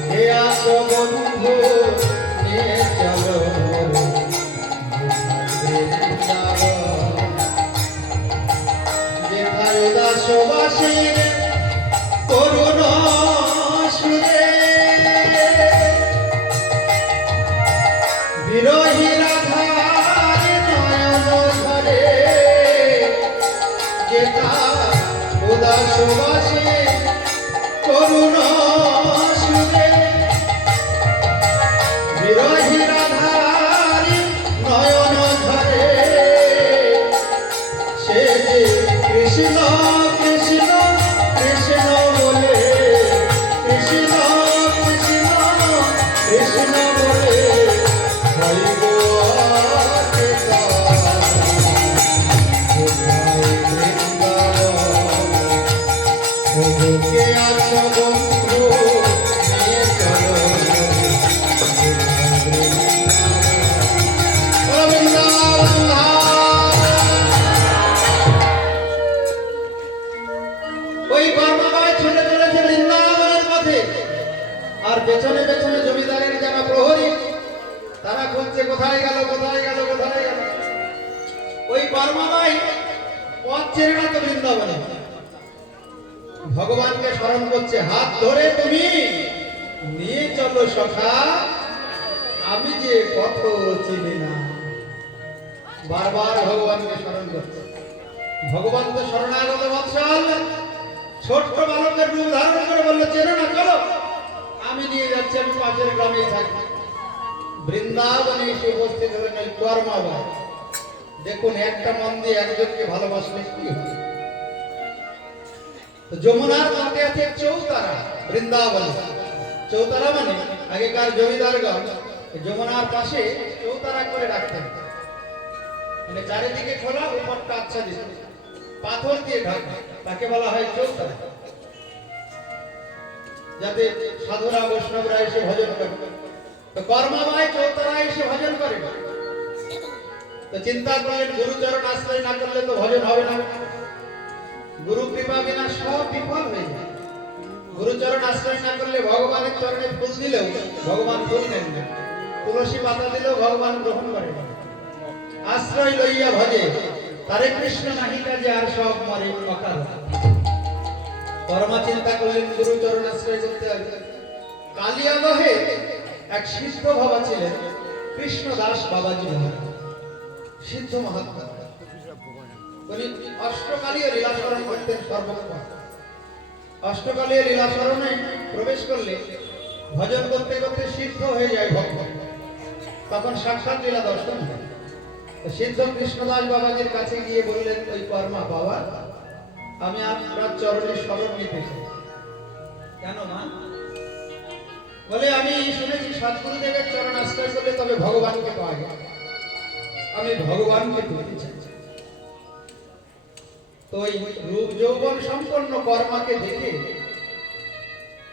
কে আসো বন্ধু, নিয়ে চলো যেথায় দাসবাসীর করুণ সুরে বিরোহী রাধার নয়ন ধরে। যেথা উদাসবাসী করুণ সুরে বিরোহী রাধার নয়ন ধরে। সে যে কৃষ্ণ কৃষ্ণ কৃষ্ণ বলে, কৃষ্ণ কৃষ্ণ কৃষ্ণ বলে কে আছো বন্ধু, নিয়ে চলো ওই কর্মাবাই ছুটে চলেছে বৃন্দাবনের পথে। আর পেছনে পেছনে জমিদারের যারা প্রহরী, তারা খুঁজছে কোথায় গেল, কোথায় গেল, কোথায় গেল। ওই কর্মাবাই পথ ছেড়ে না তো বৃন্দাবনে ভগবানকে স্মরণ করছে। হাত ধরে তুমি নিয়ে চলো সখা, আমি যে পথ চিনি না। বারবার ভগবানকে স্মরণ করছে। ভগবান তো শরণাগত বৎসল, ছোট্ট বালকের রূপ ধারণ করে বললো চেনো না, চলো আমি নিয়ে যাচ্ছি, আমি পাশের গ্রামেই থাকি। বৃন্দাবনে এসে উপস্থিত হলেন ওই কর্মাবাই। দেখুন, একটা মন দিয়ে একজনকে ভালোবাসলে কি হয়। যমুনার তটে আছে চৌতারা, বৃন্দাবন। চৌতারা মানে আগেকার জমিদারগণ যমুনার পাশে চৌতারা করে রাখতেন। মানে চারিদিকে খোলা, উপরটা আচ্ছা দিত। পাথর দিয়ে ঢাকা, তাকে বলা হয় চৌতারা, যাতে সাধুরা বৈষ্ণবরা এসে ভজন করে। তো কর্মাবাই চৌতারা এসে ভজন করে। তো চিন্তা করলেন গুরুচরণ আশ্রয় না করলে তো ভজন হবে না, গুরু কৃপা বিনা সব বিফল হয়ে যায়। গুরুচরণ আশ্রয় না করলে ভগবানের চরণে ফুল দিলেও ভগবান ফুল নেন না, তুলসী পাতা দিলেও ভগবান গ্রহণ করে না। আশ্রয় লইয়া ভজে তারে কৃষ্ণ নাহি কাজে আর সব মরে অকাল। পরমা চিন্তা করলেন গুরুচরণ আশ্রয় করতে হবে। কালিয়াগহে এক সিদ্ধ বাবা ছিলেন কৃষ্ণদাস বাবাজি মহারাজ, সিদ্ধ মহাত্মা। উনি অষ্টকালীয় লীলাস্মরণ করতেন সর্বক্ষণ। অষ্টকালীয় লীলাস্মরণে প্রবেশ করলে ভজন করতে করতে সিদ্ধ হয়ে যায় ভক্ত, তখন সাক্ষাৎ লীলা দর্শন হয়। সিদ্ধ কৃষ্ণদাস বাবাজির কাছে গিয়ে বললেন, ওই কর্মা বাবা, আমি আপনার চরণে শরণ নিতে চাই। কেন মা? বলে, আমি শুনেছি সদ্গুরুদেবের চরণ আশ্রয় করলে তবে ভগবানকে পাওয়া যায়, আমি ভগবানকে পেতে চাই। তো ওই রূপ যৌবন সম্পন্ন কর্মাকে দেখে,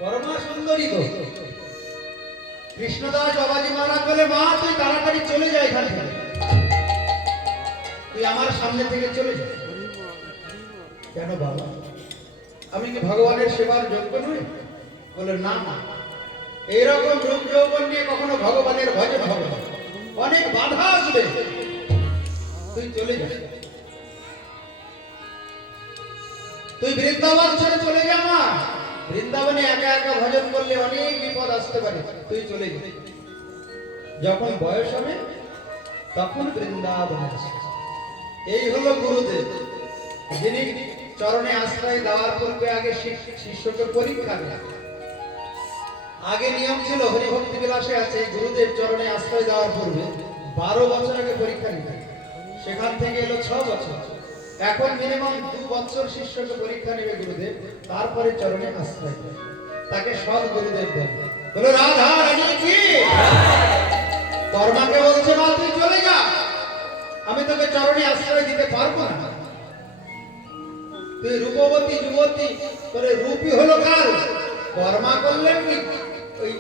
কর্মা সুন্দরী তো, কৃষ্ণদাস বাবাজি মহারাজ বলে, মা তুই তাড়াতাড়ি চলে যায় এখান থেকে, তুই আমার সামনে থেকে চলে যা। কেন বাবা, আমি কি ভগবানের সেবার যোগ্য নই? বলে, না মা, এইরকম রূপ যৌবন নিয়ে কখনো ভগবানের ভজন হবে না, অনেক বাধা আসবে, তুই চলে যা, তুই বৃন্দাবন ছেড়ে চলে যা। মা, বৃন্দাবনে একা একা ভজন করলে অনেক বিপদ আসতে পারে, তুই চলে যা। যখন বয়স হবে তখন বৃন্দাবন আসবে। এই হলো গুরুদেব, যিনি চরণে আশ্রয় দেওয়ার পূর্বে আগে শিষ্যকে পরীক্ষা নেন। আগে নিয়ম ছিল, হরিভক্তি বিলাসে আছে, গুরুদেব চরণে আশ্রয় দেওয়ার পূর্বে 12 বছর আগে পরীক্ষা নিতেন, সেখান থেকে এলো 6 বছর। এখন মিনিমাম 2 বছর শিষ্যকে পরীক্ষা নেবে গুরুদেব, তারপরে চরণে আশ্রয় দেবে, তাকে সৎ গুরুদেব দেন। বলো রাধা রানী কি? কর্মাকে বলছে, মা তুই চলে যা, আমি তোকে চরণে আশ্রয় দিতে পারবো না। তুই রূপবতী যুবতী, তোরে রূপই হলো কাল। কর্মা করলেন কি, ওই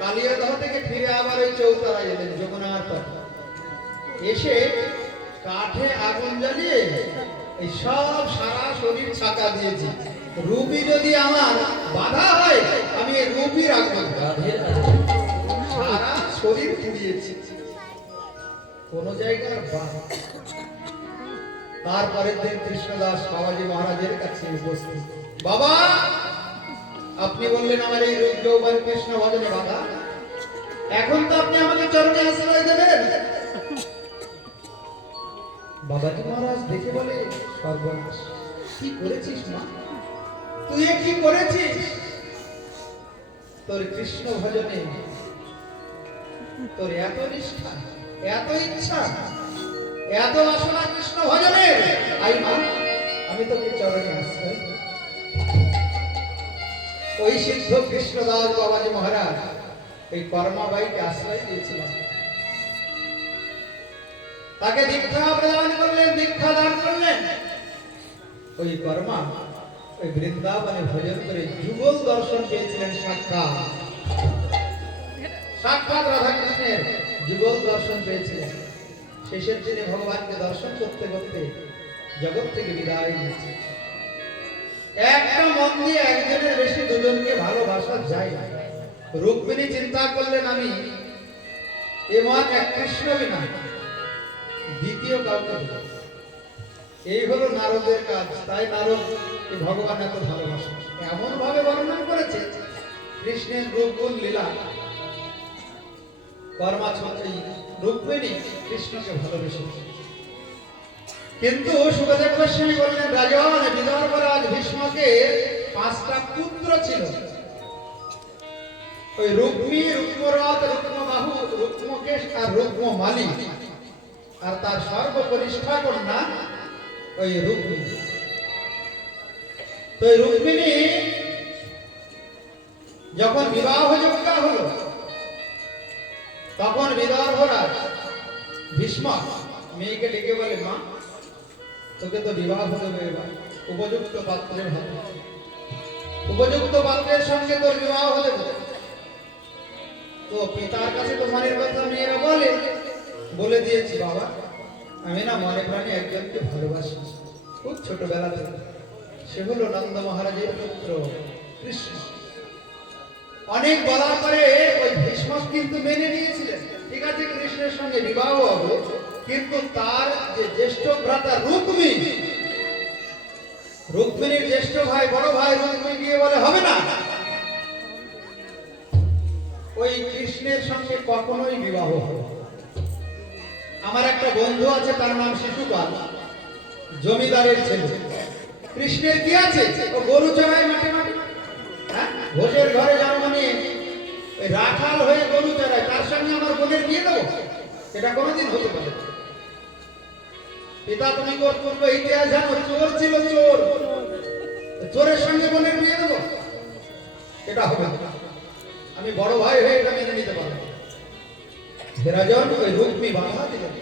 কালিয়াদহ থেকে ফিরে আবার ওই চৌতারা এলেন যমুনার পথে, এসে কাঠে আগুন জ্বালিয়ে এই সব সারা শরীর ছাকা দিয়েছি। রূপই যদি আমার বাধা হয়, আমি এই রূপই রাখবো, সারা শরীর পুড়িয়েছি, কোন জায়গার বাধা। তারপরের দিন কৃষ্ণদাস বাবাজি মহারাজের কাছে উপস্থিত। বাবা, আপনি বললেন আমার এই রূপ যৌবন কৃষ্ণ ভজনে বাধা, এখন তো আপনি আমাকে চরণে আশ্রয় দেবেন। বাবাজি মহারাজ দেখে বলে, সর্বনাশ, কি করেছিস মা, তুই কি করেছিস? তোর কৃষ্ণ ভজনে তোর এত নিষ্ঠা, এত ইচ্ছা, এত বাসনা কৃষ্ণ ভজনে, আই মা, আমি তোকে চরণে আশ্রয়। ওই সিদ্ধ কৃষ্ণদাস বাবাজি মহারাজ এই কর্মাবাইকে আশ্রয় দিয়েছিলেন, তাকে দীক্ষা প্রদান করলেন, দীক্ষা দান করলেন। ওই কর্মা ওই বৃন্দাবনে ভজন করে যুগল দর্শন পেয়েছিলেন, সাক্ষাৎ সাক্ষাৎ রাধা কৃষ্ণের যুগল দর্শন পেয়েছিলেন। শেষের দিনে ভগবানকে দর্শন করতে করতে জগৎ থেকে বিদায় নিয়েছে। একটা মন দিয়ে একজনের বেশি দুজনকে ভালোবাসা যায় না। রুক্মিণী চিন্তা করলেন, আমি এমন এক কৃষ্ণ বিনা দ্বিতীয় কাউকে, এই হলো নারদের কাজ। তাই নারদ ভগবান এত ভালোবাসেন, এমন ভাবে বর্ণনা করেছে কৃষ্ণের রূপ গুণ লীলা। কর্মা ছত্রী রুক্মিণী কৃষ্ণকে ভালোবেসেছে, কিন্তু সুখদেব গোস্বামী বললেন, রাজন বিদর্ভরাজ ভীষ্মকে 5টা পুত্র ছিল। ওই রুক্মী, রুক্মরথ, রুক্মবাহু, রুক্মকেশ আর রুক্মমালী, আর তার সর্বকনিষ্ঠা কন্যা ওই রুক্মিণী। তো রুক্মিণী যখন বিবাহযোগ্য হলো, তখন বিদর্ভরাজ ভীষ্ম মেয়েকে ডেকে বলে, মা তোকে তো বিবাহ দেবে এবার উপযুক্ত পাত্রের হাতে, উপযুক্ত পাত্রের সঙ্গে তোর বিবাহ হলে তো পিতার কাছে তো মনের কথা মেয়েরা বলে দিয়েছি, বাবা আমি না মনে প্রাণে একজনকে ভালোবাসি খুব ছোটবেলা থেকে, সে হলো নন্দ মহারাজের পুত্র কৃষ্ণ। অনেক বলার পরে ওই ভীষ্ম কিন্তু মেনে নিয়েছিলেন, ঠিক আছে কৃষ্ণের সঙ্গে বিবাহ হবে, কিন্তু তার যে জ্যেষ্ঠ ভ্রাতা রুক্মিণীর জ্যেষ্ঠ ভাই বড় ভাই রুক্মিণী গিয়ে বলে হবে না, ওই কৃষ্ণের সঙ্গে কখনোই বিবাহ হবে। আমার একটা বন্ধু আছে তার নাম শিশুপাল, জমিদারের ছেলে। কৃষ্ণের কি আছে, ও গরু চড়ায় মাঠে মাঠে, ভোজের ঘরে যাও মানে রাখাল হয়ে গরু চড়ায়, তার সঙ্গে আমার বোনের বিয়ে দেবো? এটা কোনোদিন হতে পারে। পিতা তুমি করবে ইতিহাস জানো, চোর ছিল চোর, চোরের সঙ্গে বোনের বিয়ে দেবো? এটা হবে না, আমি বড় ভাই হয়ে এটা মেনে নিতে পারবো। রাজন ওই রুক্মী বাধা দিলেন,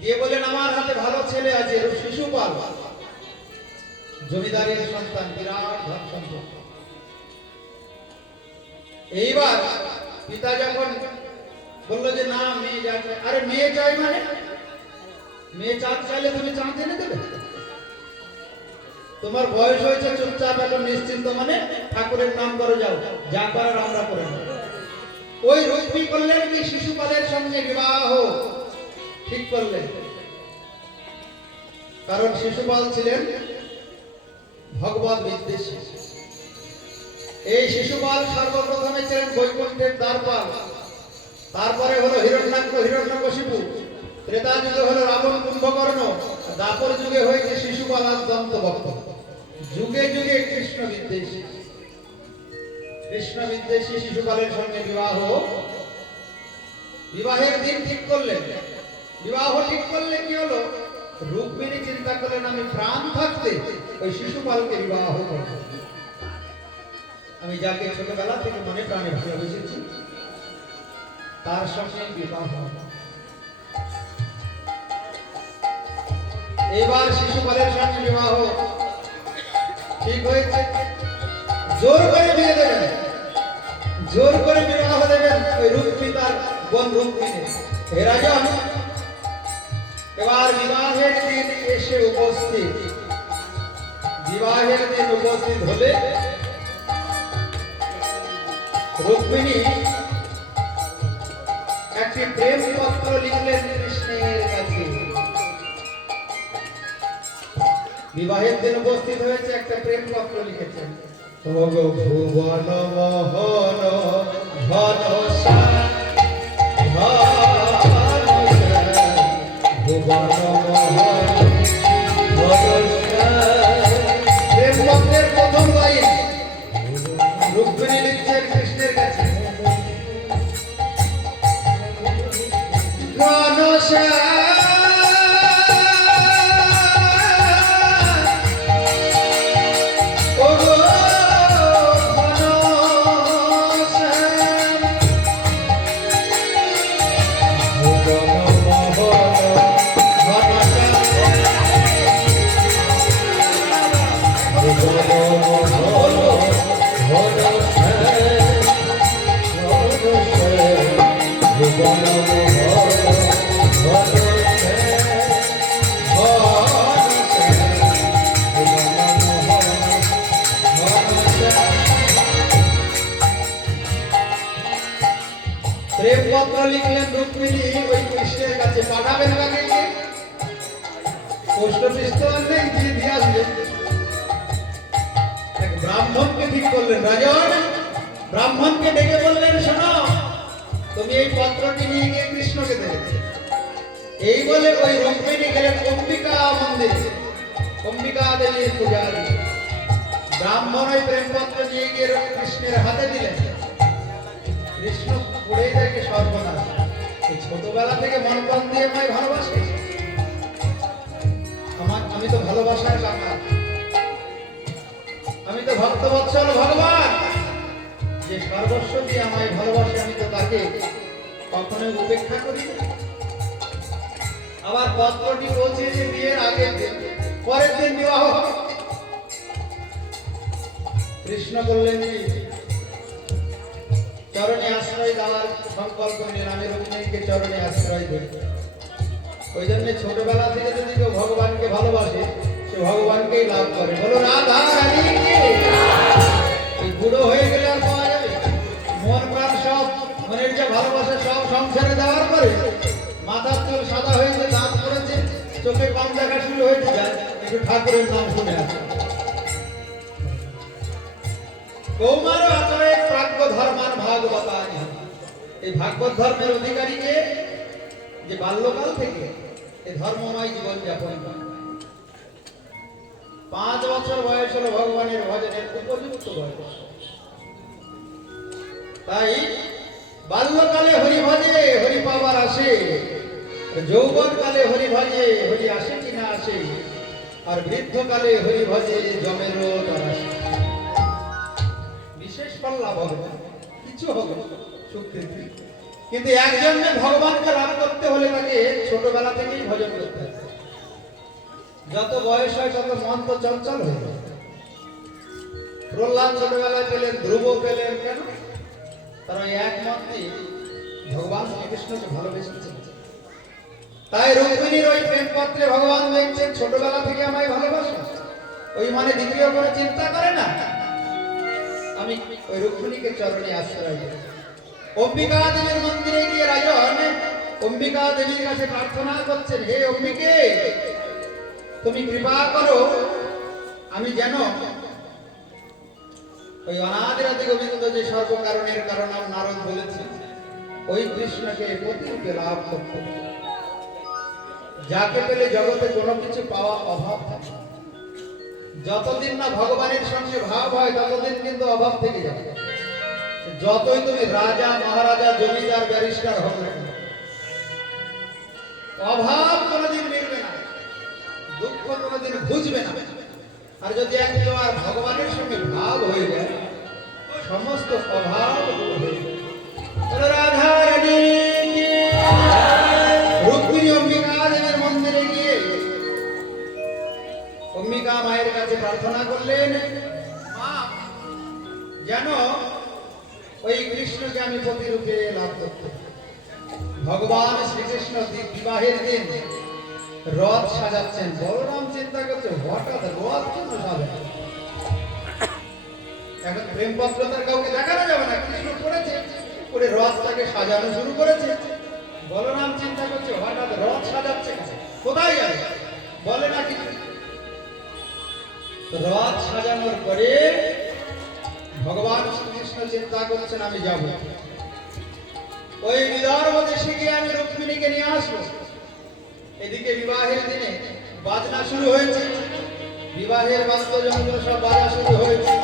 দিয়ে বলেন আমার হাতে ভালো ছেলে আছে শিশুপাল, জমিদারের সন্তান, বিরাট ধন সম্পদ। এইবার পিতা যখন বললো যে না মেয়ে যা চাই, আরে মেয়ে চাই মানে মেয়ে চাঁদ চাইলে তুমি চাঁদ এনে দেবে? তোমার বয়স হয়েছে চুপচাপ এখন নিশ্চিন্ত, মানে ঠাকুরের নাম করে যাও, যা করার আমরা করে নেব। ওই রুক্মী করলেন কি শিশুপালের সঙ্গে বিবাহ ঠিক করলেন, কারণ শিশুপাল ছিলেন ভগবত বিদ্বেষী। এই শিশুপাল সর্বপ্রথমে ছিলেন বৈকুণ্ঠের দ্বারপাল, তারপরে হলো হিরণ্যাক্ষ হিরণ্যকশিপু, ত্রেতা যুগে হলো রাবণ কুম্ভকর্ণ, দাপর যুগে হয়েছে শিশুপাল আর দন্তবক্র। যুগে যুগে কৃষ্ণ বিদ্বেষী শিশুপালের সঙ্গে বিবাহ, বিবাহের দিন ঠিক করলেন। বিবাহ ঠিক করলে কি হলো, রুক্মিণী চিন্তা করলেন আমি প্রাণ থাকতে ওই শিশুপালকে বিবাহ করব, আমি যাকে ছোটবেলা থেকে মনে প্রাণে ভালোবেসেছি তার সঙ্গে বিবাহ। এবার শিশুপালের সঙ্গে বিবাহ ঠিক হয়েছে, জোর করে বিয়ে দেবেন, জোর করে বিবাহ দেবেন ওই রুক্মী তার বোন রুক্মিণী। হে রাজন, এবার বিবাহের দিন এসে উপস্থিত, বিবাহের দিন উপস্থিত হলে রুক্মিণী একটি প্রেম পত্র লিখলেন কৃষ্ণের কাছে। বিবাহের দিন উপস্থিত হয়েছে, একটা প্রেম পত্র লিখেছেন। ভুবন মোহন ভরসা ভুবন মোহন ভরসা, প্রেম পত্রের প্রথম লাইন রুক্মিণী লিখছেন কৃষ্ণের কাছে, ঘনশ্যাম প্রেমপত্র লিখলেন রুক্মিণী ওই কৃষ্ণের কাছে, পাঠাবেন কাকে? পোস্ট অফিস তো আর নেই, দিয়ে আসবে। এক ব্রাহ্মণকে ঠিক করলেন রাজন, ব্রাহ্মণকে ডেকে বললেন শোনো তুমি এই পত্রটি নিয়ে গিয়ে কৃষ্ণকে দেবে। এই বলে ওই রুক্মিণী গেলেন অম্বিকা মন্দিরে, অম্বিকা দেবীর পূজারী। ব্রাহ্মণ ওই প্রেমপত্র নিয়ে গিয়ে কৃষ্ণের হাতে দিলেন। কৃষ্ণ পড়ে দেখে সর্বনাশ, ছোটবেলা থেকে মন প্রাণ দিয়ে আমায় ভালোবাসে, আমি তো ভালোবাসার কাকা, আমি তো ভক্তবৎসল ভগবান, যে সর্বস্ব দিয়ে আমায় ভালোবাসে আমি তো তাকে কখনোই উপেক্ষা করি। আবার পত্রটি পৌঁছেছে বিয়ের আগের দিন, পরের দিন বিবাহ হবে। কৃষ্ণ বললেন কি চরণে আশ্রয় দেওয়ার সংকল্প নিলেন, আমি রুক্মিণীকে চরণে আশ্রয় দেব। ওই জন্য ছোটবেলা থেকে যদি কেউ ভগবানকে ভালোবাসে সে ভগবানকেই লাভ করে। বলো রাধা রানী কি? এই বুড়ো হয়ে গেলে আর পাওয়া যাবে? মন প্রাণ সব মনের যে ভালোবাসা সব সংসারে দেওয়ার পরে মাথার চুল সাদা হয়েছে, দাঁত পড়েছে, চোখে কম দেখা শুরু হয়েছে, যায় একটু ঠাকুরের নাম শুনে আছে। কৌমার আচরে প্রাজ্ঞ ধর্মান ভাগবতানি। এই ভাগবত ধর্মের অধিকারীকে যে বাল্যকাল থেকে এই ধর্মময় জীবন যাপন করে। 5 বছর বয়স হলো ভগবানের ভজনের উপযুক্ত বয়স। তাই বাল্যকালে হরি ভজে হরি পাবার আসে, যৌবন কালে হরি ভজে হরি আসে কিনা আসে, আর বৃদ্ধকালে হরি ভজে জমেরও তার আসে। বিশেষ ফল লাভ হবে না, কিছু হবে সুকৃতি, কিন্তু একজনে ভগবানকে লাভ করতে হলে তাকে ছোটবেলা থেকেই ভজন করতে হবে। যত বয়স হয় তত মন তো চঞ্চল হয়ে যায়। প্রহ্লাদ ছোটবেলায় পেলেন, ধ্রুব পেলেন, কেন? তারা এক মন্ত্রী ভগবান শ্রীকৃষ্ণকে ভালোবেসেছেন। তাই রুক্মিণীর ওই প্রেম পত্রে ভগবান দেখছেন ছোটবেলা থেকে আমায় ভালোবাসে, ওই মানে দ্বিতীয় কোনো চিন্তা করে না। আমি ওই রুক্মিণীকে চরণে আশ্রয় দিই। অম্বিকা দেবীর মন্দিরে গিয়ে রাজন অম্বিকা দেবীর কাছে প্রার্থনা করছেন, হে অম্বিকে, তুমি কৃপা করো আমি যেন ওই অনাদিরাদি গোবিন্দ যে সর্বকারণের কারণ নারদ বলেছেন ওই কৃষ্ণকে প্রতিরূপে লাভ করতে, যাকে পেলে জগতে কোনো কিছু পাওয়া অভাব থাকে। যতদিন না ভগবানের সঙ্গে ভাব হয় ততদিন কিন্তু অভাব থেকে যাবে। যতই তুমি রাজা মহারাজা জমিদার ব্যারিস্টার হবে না, অভাব কোনোদিন মিলবে না, দুঃখ কোনোদিন বুঝবে না। আর যদি একবার ভগবানের সঙ্গে ভাব হয়ে যায় সমস্ত অভাব দূর হয়ে যায়। রাধা রানী রুক্মিণী অম্বিকা দেবীর মন্দিরে গিয়ে অম্বিকা মায়ের কাছে প্রার্থনা করলেন, মা যেন ওই কৃষ্ণকে আমি প্রতিরূপে লাভ করতে। ভগবান শ্রীকৃষ্ণ বিবাহের দিন রথ সাজাচ্ছেন। বলরাম চিন্তা করছে হঠাৎ রথ কেন সাজাবে? এখন প্রেম পত্রতার কাউকে দেখানো যাবে না, কৃষ্ণ পড়েছে করে রথটাকে সাজানো শুরু করেছে। বলরাম চিন্তা করছে হঠাৎ রথ সাজাচ্ছে, কোথায় যাবে? বলে না কিছু। রথ সাজানোর পরে ভগবান শ্রীকৃষ্ণ চিন্তা করছেন আমি যাব ওই বিদর্ভ দেশে গিয়ে আমি রুক্মিণীকে নিয়ে আসবো। এদিকে বিবাহের দিনে বাজনা শুরু হয়েছে, বিবাহের বাদ্যযন্ত্র সব বাজা শুরু হয়েছে।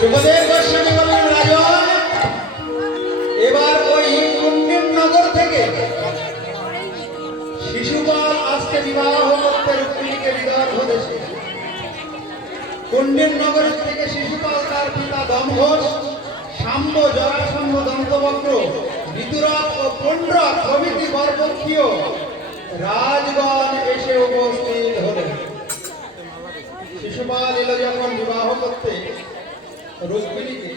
সুখদেব গোস্বামী বলেন, রাজন এবার ওই কুন্ডিন নগর থেকে শিশুপাল আসতে বিবাহ করতে রুক্মিণীকে বিদর্ভ দেশে। কুন্ডিন নগর থেকে শিশুপাল তার পিতা দমঘোষ, শাম্ব, জরাসন্ধ, দন্তবক্র, বিদুরথ ও পুণ্ড্রক প্রভৃতি বরপক্ষীয় রাজগণ এসে উপস্থিত হলেন। শিশুপাল এলো যখন বিবাহ করতে রুক্মিণীকে,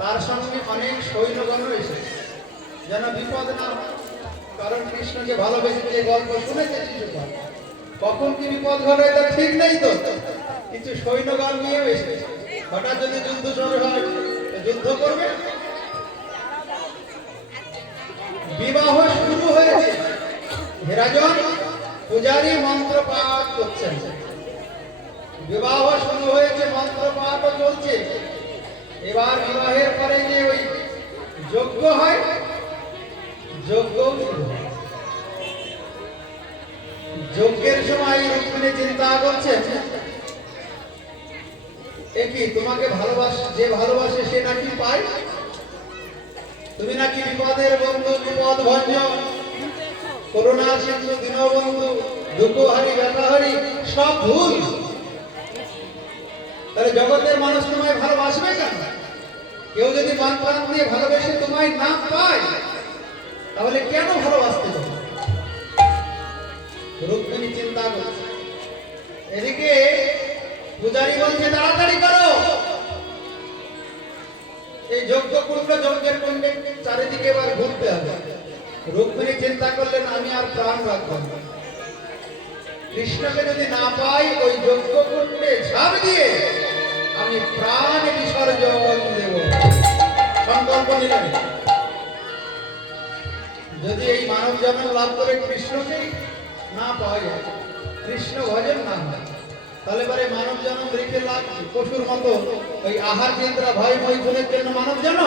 তার সঙ্গে অনেক সৈন্যগণ এসে যেন বিপদ না হয়। কারণ কৃষ্ণকে ভালোবেসে যে গল্প শুনেছে শিশুপাল, কখন কি বিপদ ঘটে তার ঠিক নেই তো। কিছু সৈন্যগণ নিয়ে এসেছে, হঠাৎ যদি যুদ্ধ শুরু হয় যুদ্ধ করবে। বিবাহ শুরু হয়েছে, হেরাজন পূজারী মন্ত্র পাঠ করছেন। বিবাহ শুরু হয়েছে, মন্ত্র পাঠও চলছে। এবার বিবাহের পরে যে ওই যজ্ঞ হয়, যজ্ঞ যজ্ঞের সময় রুক্মিণী চিন্তা করছেন, একই তোমাকে যে ভালোবাসে সে নাকি পায়, তুমি নাকি বিপদের বন্ধু, বিপদ ভঞ্জন, করুণা সিন্ধু, দীনবন্ধু, দুঃখহারি, ব্যথাহারি, সব ভুল। তাহলে জগতের মানুষ তোমায় ভালোবাসবে কেন? কেউ যদি মন প্রাণ দিয়ে ভালোবেসে তোমায় না পায়, তাহলে কেন ভালোবাসতে হবে? রুক্মিণী চিন্তা করছে। এদিকে পূজারী বলছে তাড়াতাড়ি করো, এই যজ্ঞ কুণ্ড, যজ্ঞের কুণ্ডে চারিদিকে এবার ঘুরতে হবে। রুক্মিণী চিন্তা করলেন আমি আর প্রাণ রাখবো না, কৃষ্ণকে যদি না পাই ওই যজ্ঞ কুণ্ডে ঝাঁপ দিয়ে আমি প্রাণ বিসর্জন দেব। সংকল্প নিলেন, যদি এই মানব জন্ম লাভ করে কৃষ্ণকে না পাওয়া যায়, কৃষ্ণ ভজন না হয়, তাহলে পরে মানব জন্ম রেখে লাভ, পশুর মতো ওই আহার কেন্দ্রা ভয় মৈথুনের জন্য মানব জন্ম,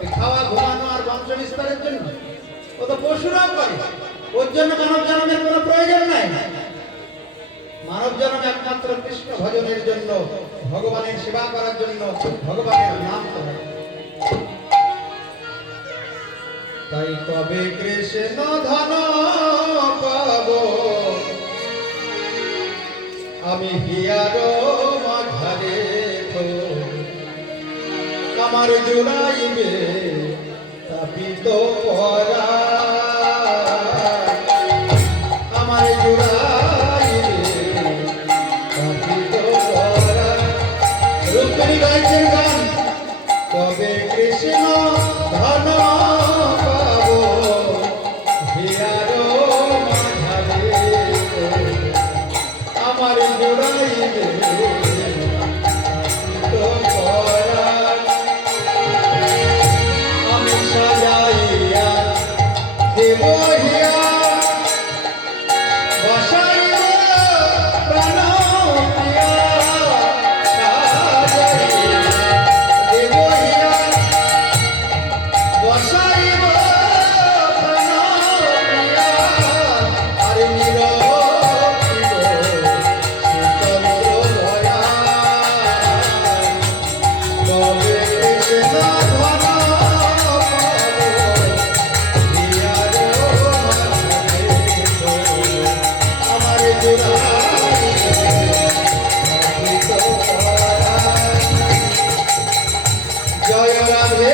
ওই খাওয়া ঘুমানো আর বংশ বিস্তারের জন্য, ও তো পশুরাও করে, ওর জন্য মানব জন্মের কোনো প্রয়োজন নাই। মানব জন্ম একমাত্র কৃষ্ণ ভজনের জন্য, ভগবানের সেবা করার জন্য, ভগবানের নাম করার। তাই তবে কৃষ্ণ ধন পাব আমি হিয়ার মাঝারে, আমার জোড়াইবে তাপিত পরা, আমার জোড়াইবে তাপিত পরা। রুক্মিণী গাইছেন গান, তবে কৃষ্ণ ধন পাব হিয়ার মাঝারে, আমার জোড়াইবে তাপিত পরা। আমি সাজাইয়া দেব হিয়া বসাইব প্রাণ প্রিয়া, সাজাইয়া দেব হিয়া বসাইব প্রাণ প্রিয়া, আর নিরখিব সুচন্দ্র দয়া। তবে কৃষ্ণ ধন জয় রাধে।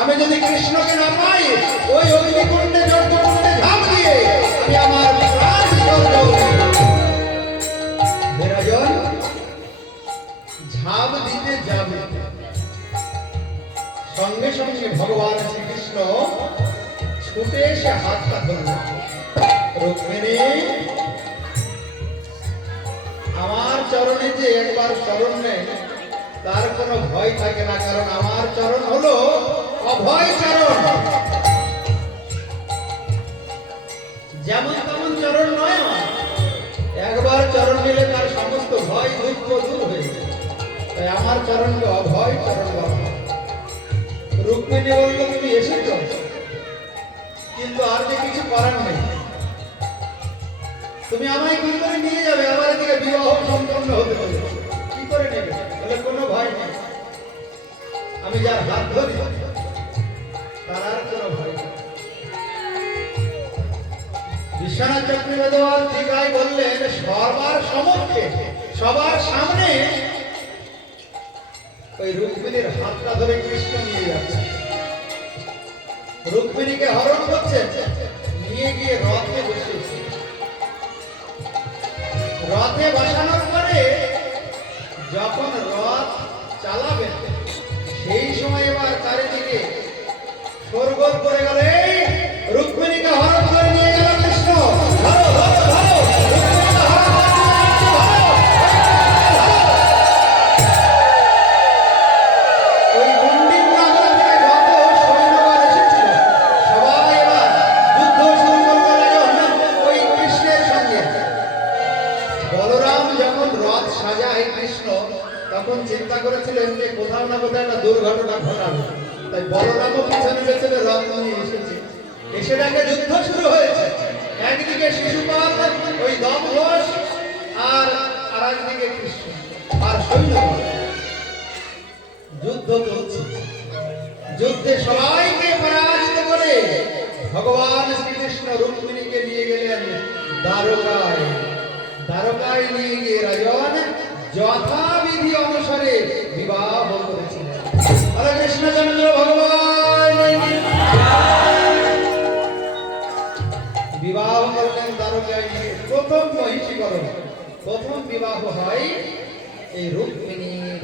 আমি যদি কৃষ্ণকে না পাই ওই অগ্নিকুণ্ডে যজ্ঞকুণ্ডে ঝাঁপ দিয়ে আমি আমার প্রাণ বিসর্জন দেব। হেরাজন ঝাঁপ দিতে যাবে, সঙ্গে সঙ্গে ভগবান শ্রীকৃষ্ণ ছুটে এসে হাতটা ধরল। রুক্মিণী, আমার চরণে যে একবার শরণ নেয় তার কোনো ভয় থাকে না, কারণ আমার চরণ হলো অভয় চরণ। যেমন তেমন চরণ নয় আমার, একবার চরণ নিলে তার সমস্ত ভয় দুঃখ দূর হয়ে যায়, তাই আমার চরণকে অভয় চরণ বলা হয়। রুক্মিণী বলল তুমি এসেছ, কিন্তু আর যে কিছু করার নেই, তুমি আমায় কি করে নিয়ে যাবে? আমার এদিকে বিবাহ সম্পন্ন হতে হবে, কি করে নেবে? বলে কোনো ভয় নেই, আমি যার হাত ধরি তার আর কোনো ভয় নেই। বিশ্বনাথ চক্রবর্তী টিকায় বললেন, সবার সমক্ষে, সবার সামনে ওই রুক্মিণীর হাতটা ধরে কৃষ্ণ নিয়ে যাচ্ছে, রুক্মিণীকে হরণ করছে, নিয়ে গিয়ে তখন চিন্তা করেছিলেন যে কোথাও না কোথাও একটা দুর্ঘটনা ঘটাবে, তাই বলরামও পিছনে পেছনে রথ নিয়ে এসেছে। এসে দেখে যুদ্ধ শুরু হয়েছে। একদিকে শিশুপাল ওই দমঘোষ আর আরেকদিকে কৃষ্ণ আর সৈন্য, যুদ্ধ চলছে। যুদ্ধে সবাইকে পরাজিত করে ভগবান শ্রীকৃষ্ণ রুক্মিণীকে নিয়ে গেলেন দ্বারকায়। দ্বারকায় নিয়ে গিয়ে রাজন যথাবিধি অনুসারে বিবাহ করেছিলেন। হরে কৃষ্ণচন্দ্র ভগবান বিবাহ করলেন দ্বারকায় নিয়ে। প্রথম মহিষীকরণ, প্রথম বিবাহ হয় এই রুক্মিণীর।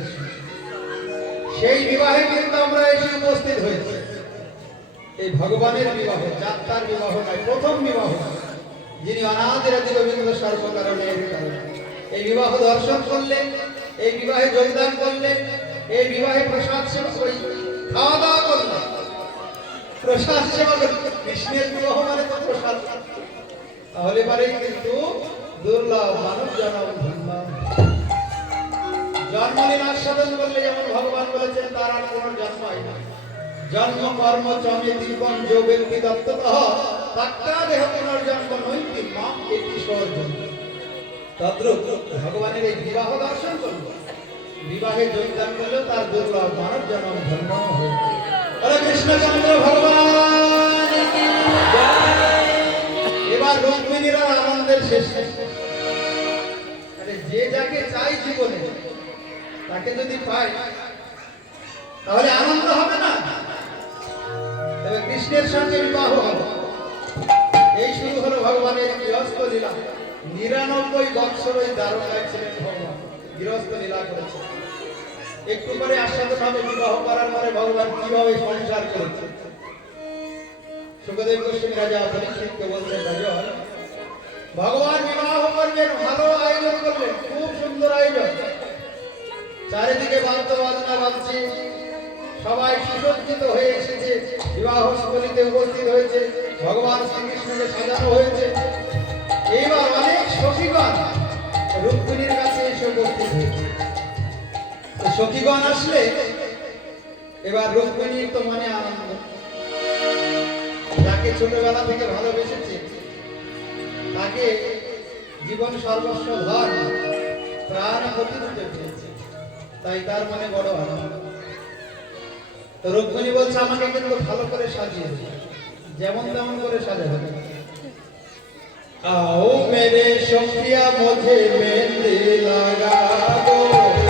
সেই বিবাহে কিন্তু আমরা এসে উপস্থিত হয়েছি। এই ভগবানের বিবাহ, যাত্রার বিবাহ নয়, প্রথম বিবাহ, যিনি অনাদিরাদি গোবিন্দ সর্বকারণের কারণ। এই বিবাহ দর্শন করলেন, এই বিবাহে যোগদান করলেন, এই বিবাহে প্রসাদ সেবা খাওয়া দাওয়া করলেন, প্রসাদ সেবা করলেন। কৃষ্ণের বিবাহ মানে তো প্রসাদ, তাহলে পারে কিন্তু দুর্লভ মানব জনম ধন্য। জন্মলীলা আস্বাদন করলে যেমন ভগবান বলেছেন তার আর কোন জন্ম হয় না। জন্ম কর্ম চমে দীপন যো ব্যক্তি দত্ততঃ তাক্কা দেহ পুনর্জন্ম নৈতি মাম এটি সর্জন। তদ্রূপ ভগবানের এই বিবাহ দর্শন করল, বিবাহে যোগদান করলে তার দুর্লভ মানব জন্ম ধন্য হয়। হরে কৃষ্ণচন্দ্র ভগবান কি জয়। এবার রুক্মিণীর আনন্দের শেষ নেই। যে যাকে চাই জীবনে তাকে যদি পাই তাহলে আনন্দ হবে না? তবে কৃষ্ণের সঙ্গে বিবাহ হবে। এই শুরু হলো ভগবানের গৃহস্থ লীলা। 99 বৎসর ওই দ্বারকায় ছিলেন ভগবান, গৃহস্থ লীলা করেছেন। একটু পরে আস্বাদন হবে বিবাহ করার পরে ভগবান কিভাবে সংসার করেছে। সুখদেব গোস্বামী রাজা পরীক্ষিতকে বলছেন, রাজন ভগবান বিবাহ করবেন, ভালো আয়োজন করলেন, খুব সুন্দর আয়োজন। চারিদিকে বাদ্য বাজনা বাজছে, সবাই সুসজ্জিত হয়ে এসেছে, বিবাহ স্থলিতে উপস্থিত হয়েছে, ভগবান শ্রীকৃষ্ণকে সাজানো হয়েছে। এইবার অনেক সখীগণ রুক্মিণীর কাছে এসে উপস্থিত হয়েছে। সখীগণ আসলে এবার রুক্মিণীর তো মনে আনন্দ, যাকে ছোটবেলা থেকে ভালোবেসেছে, তাকে জীবন সর্বস্ব ধন প্রাণ প্রতিরূপে পেয়েছে, তাই তার মনে বড় আনন্দ। তো রুক্মিণী বলছে আমাকে কিন্তু ভালো করে সাজিয়ে দেবে, যেমন তেমন করে সাজাবে। आओ मेरे शौकिया मुझे मेहंदी लगा दो।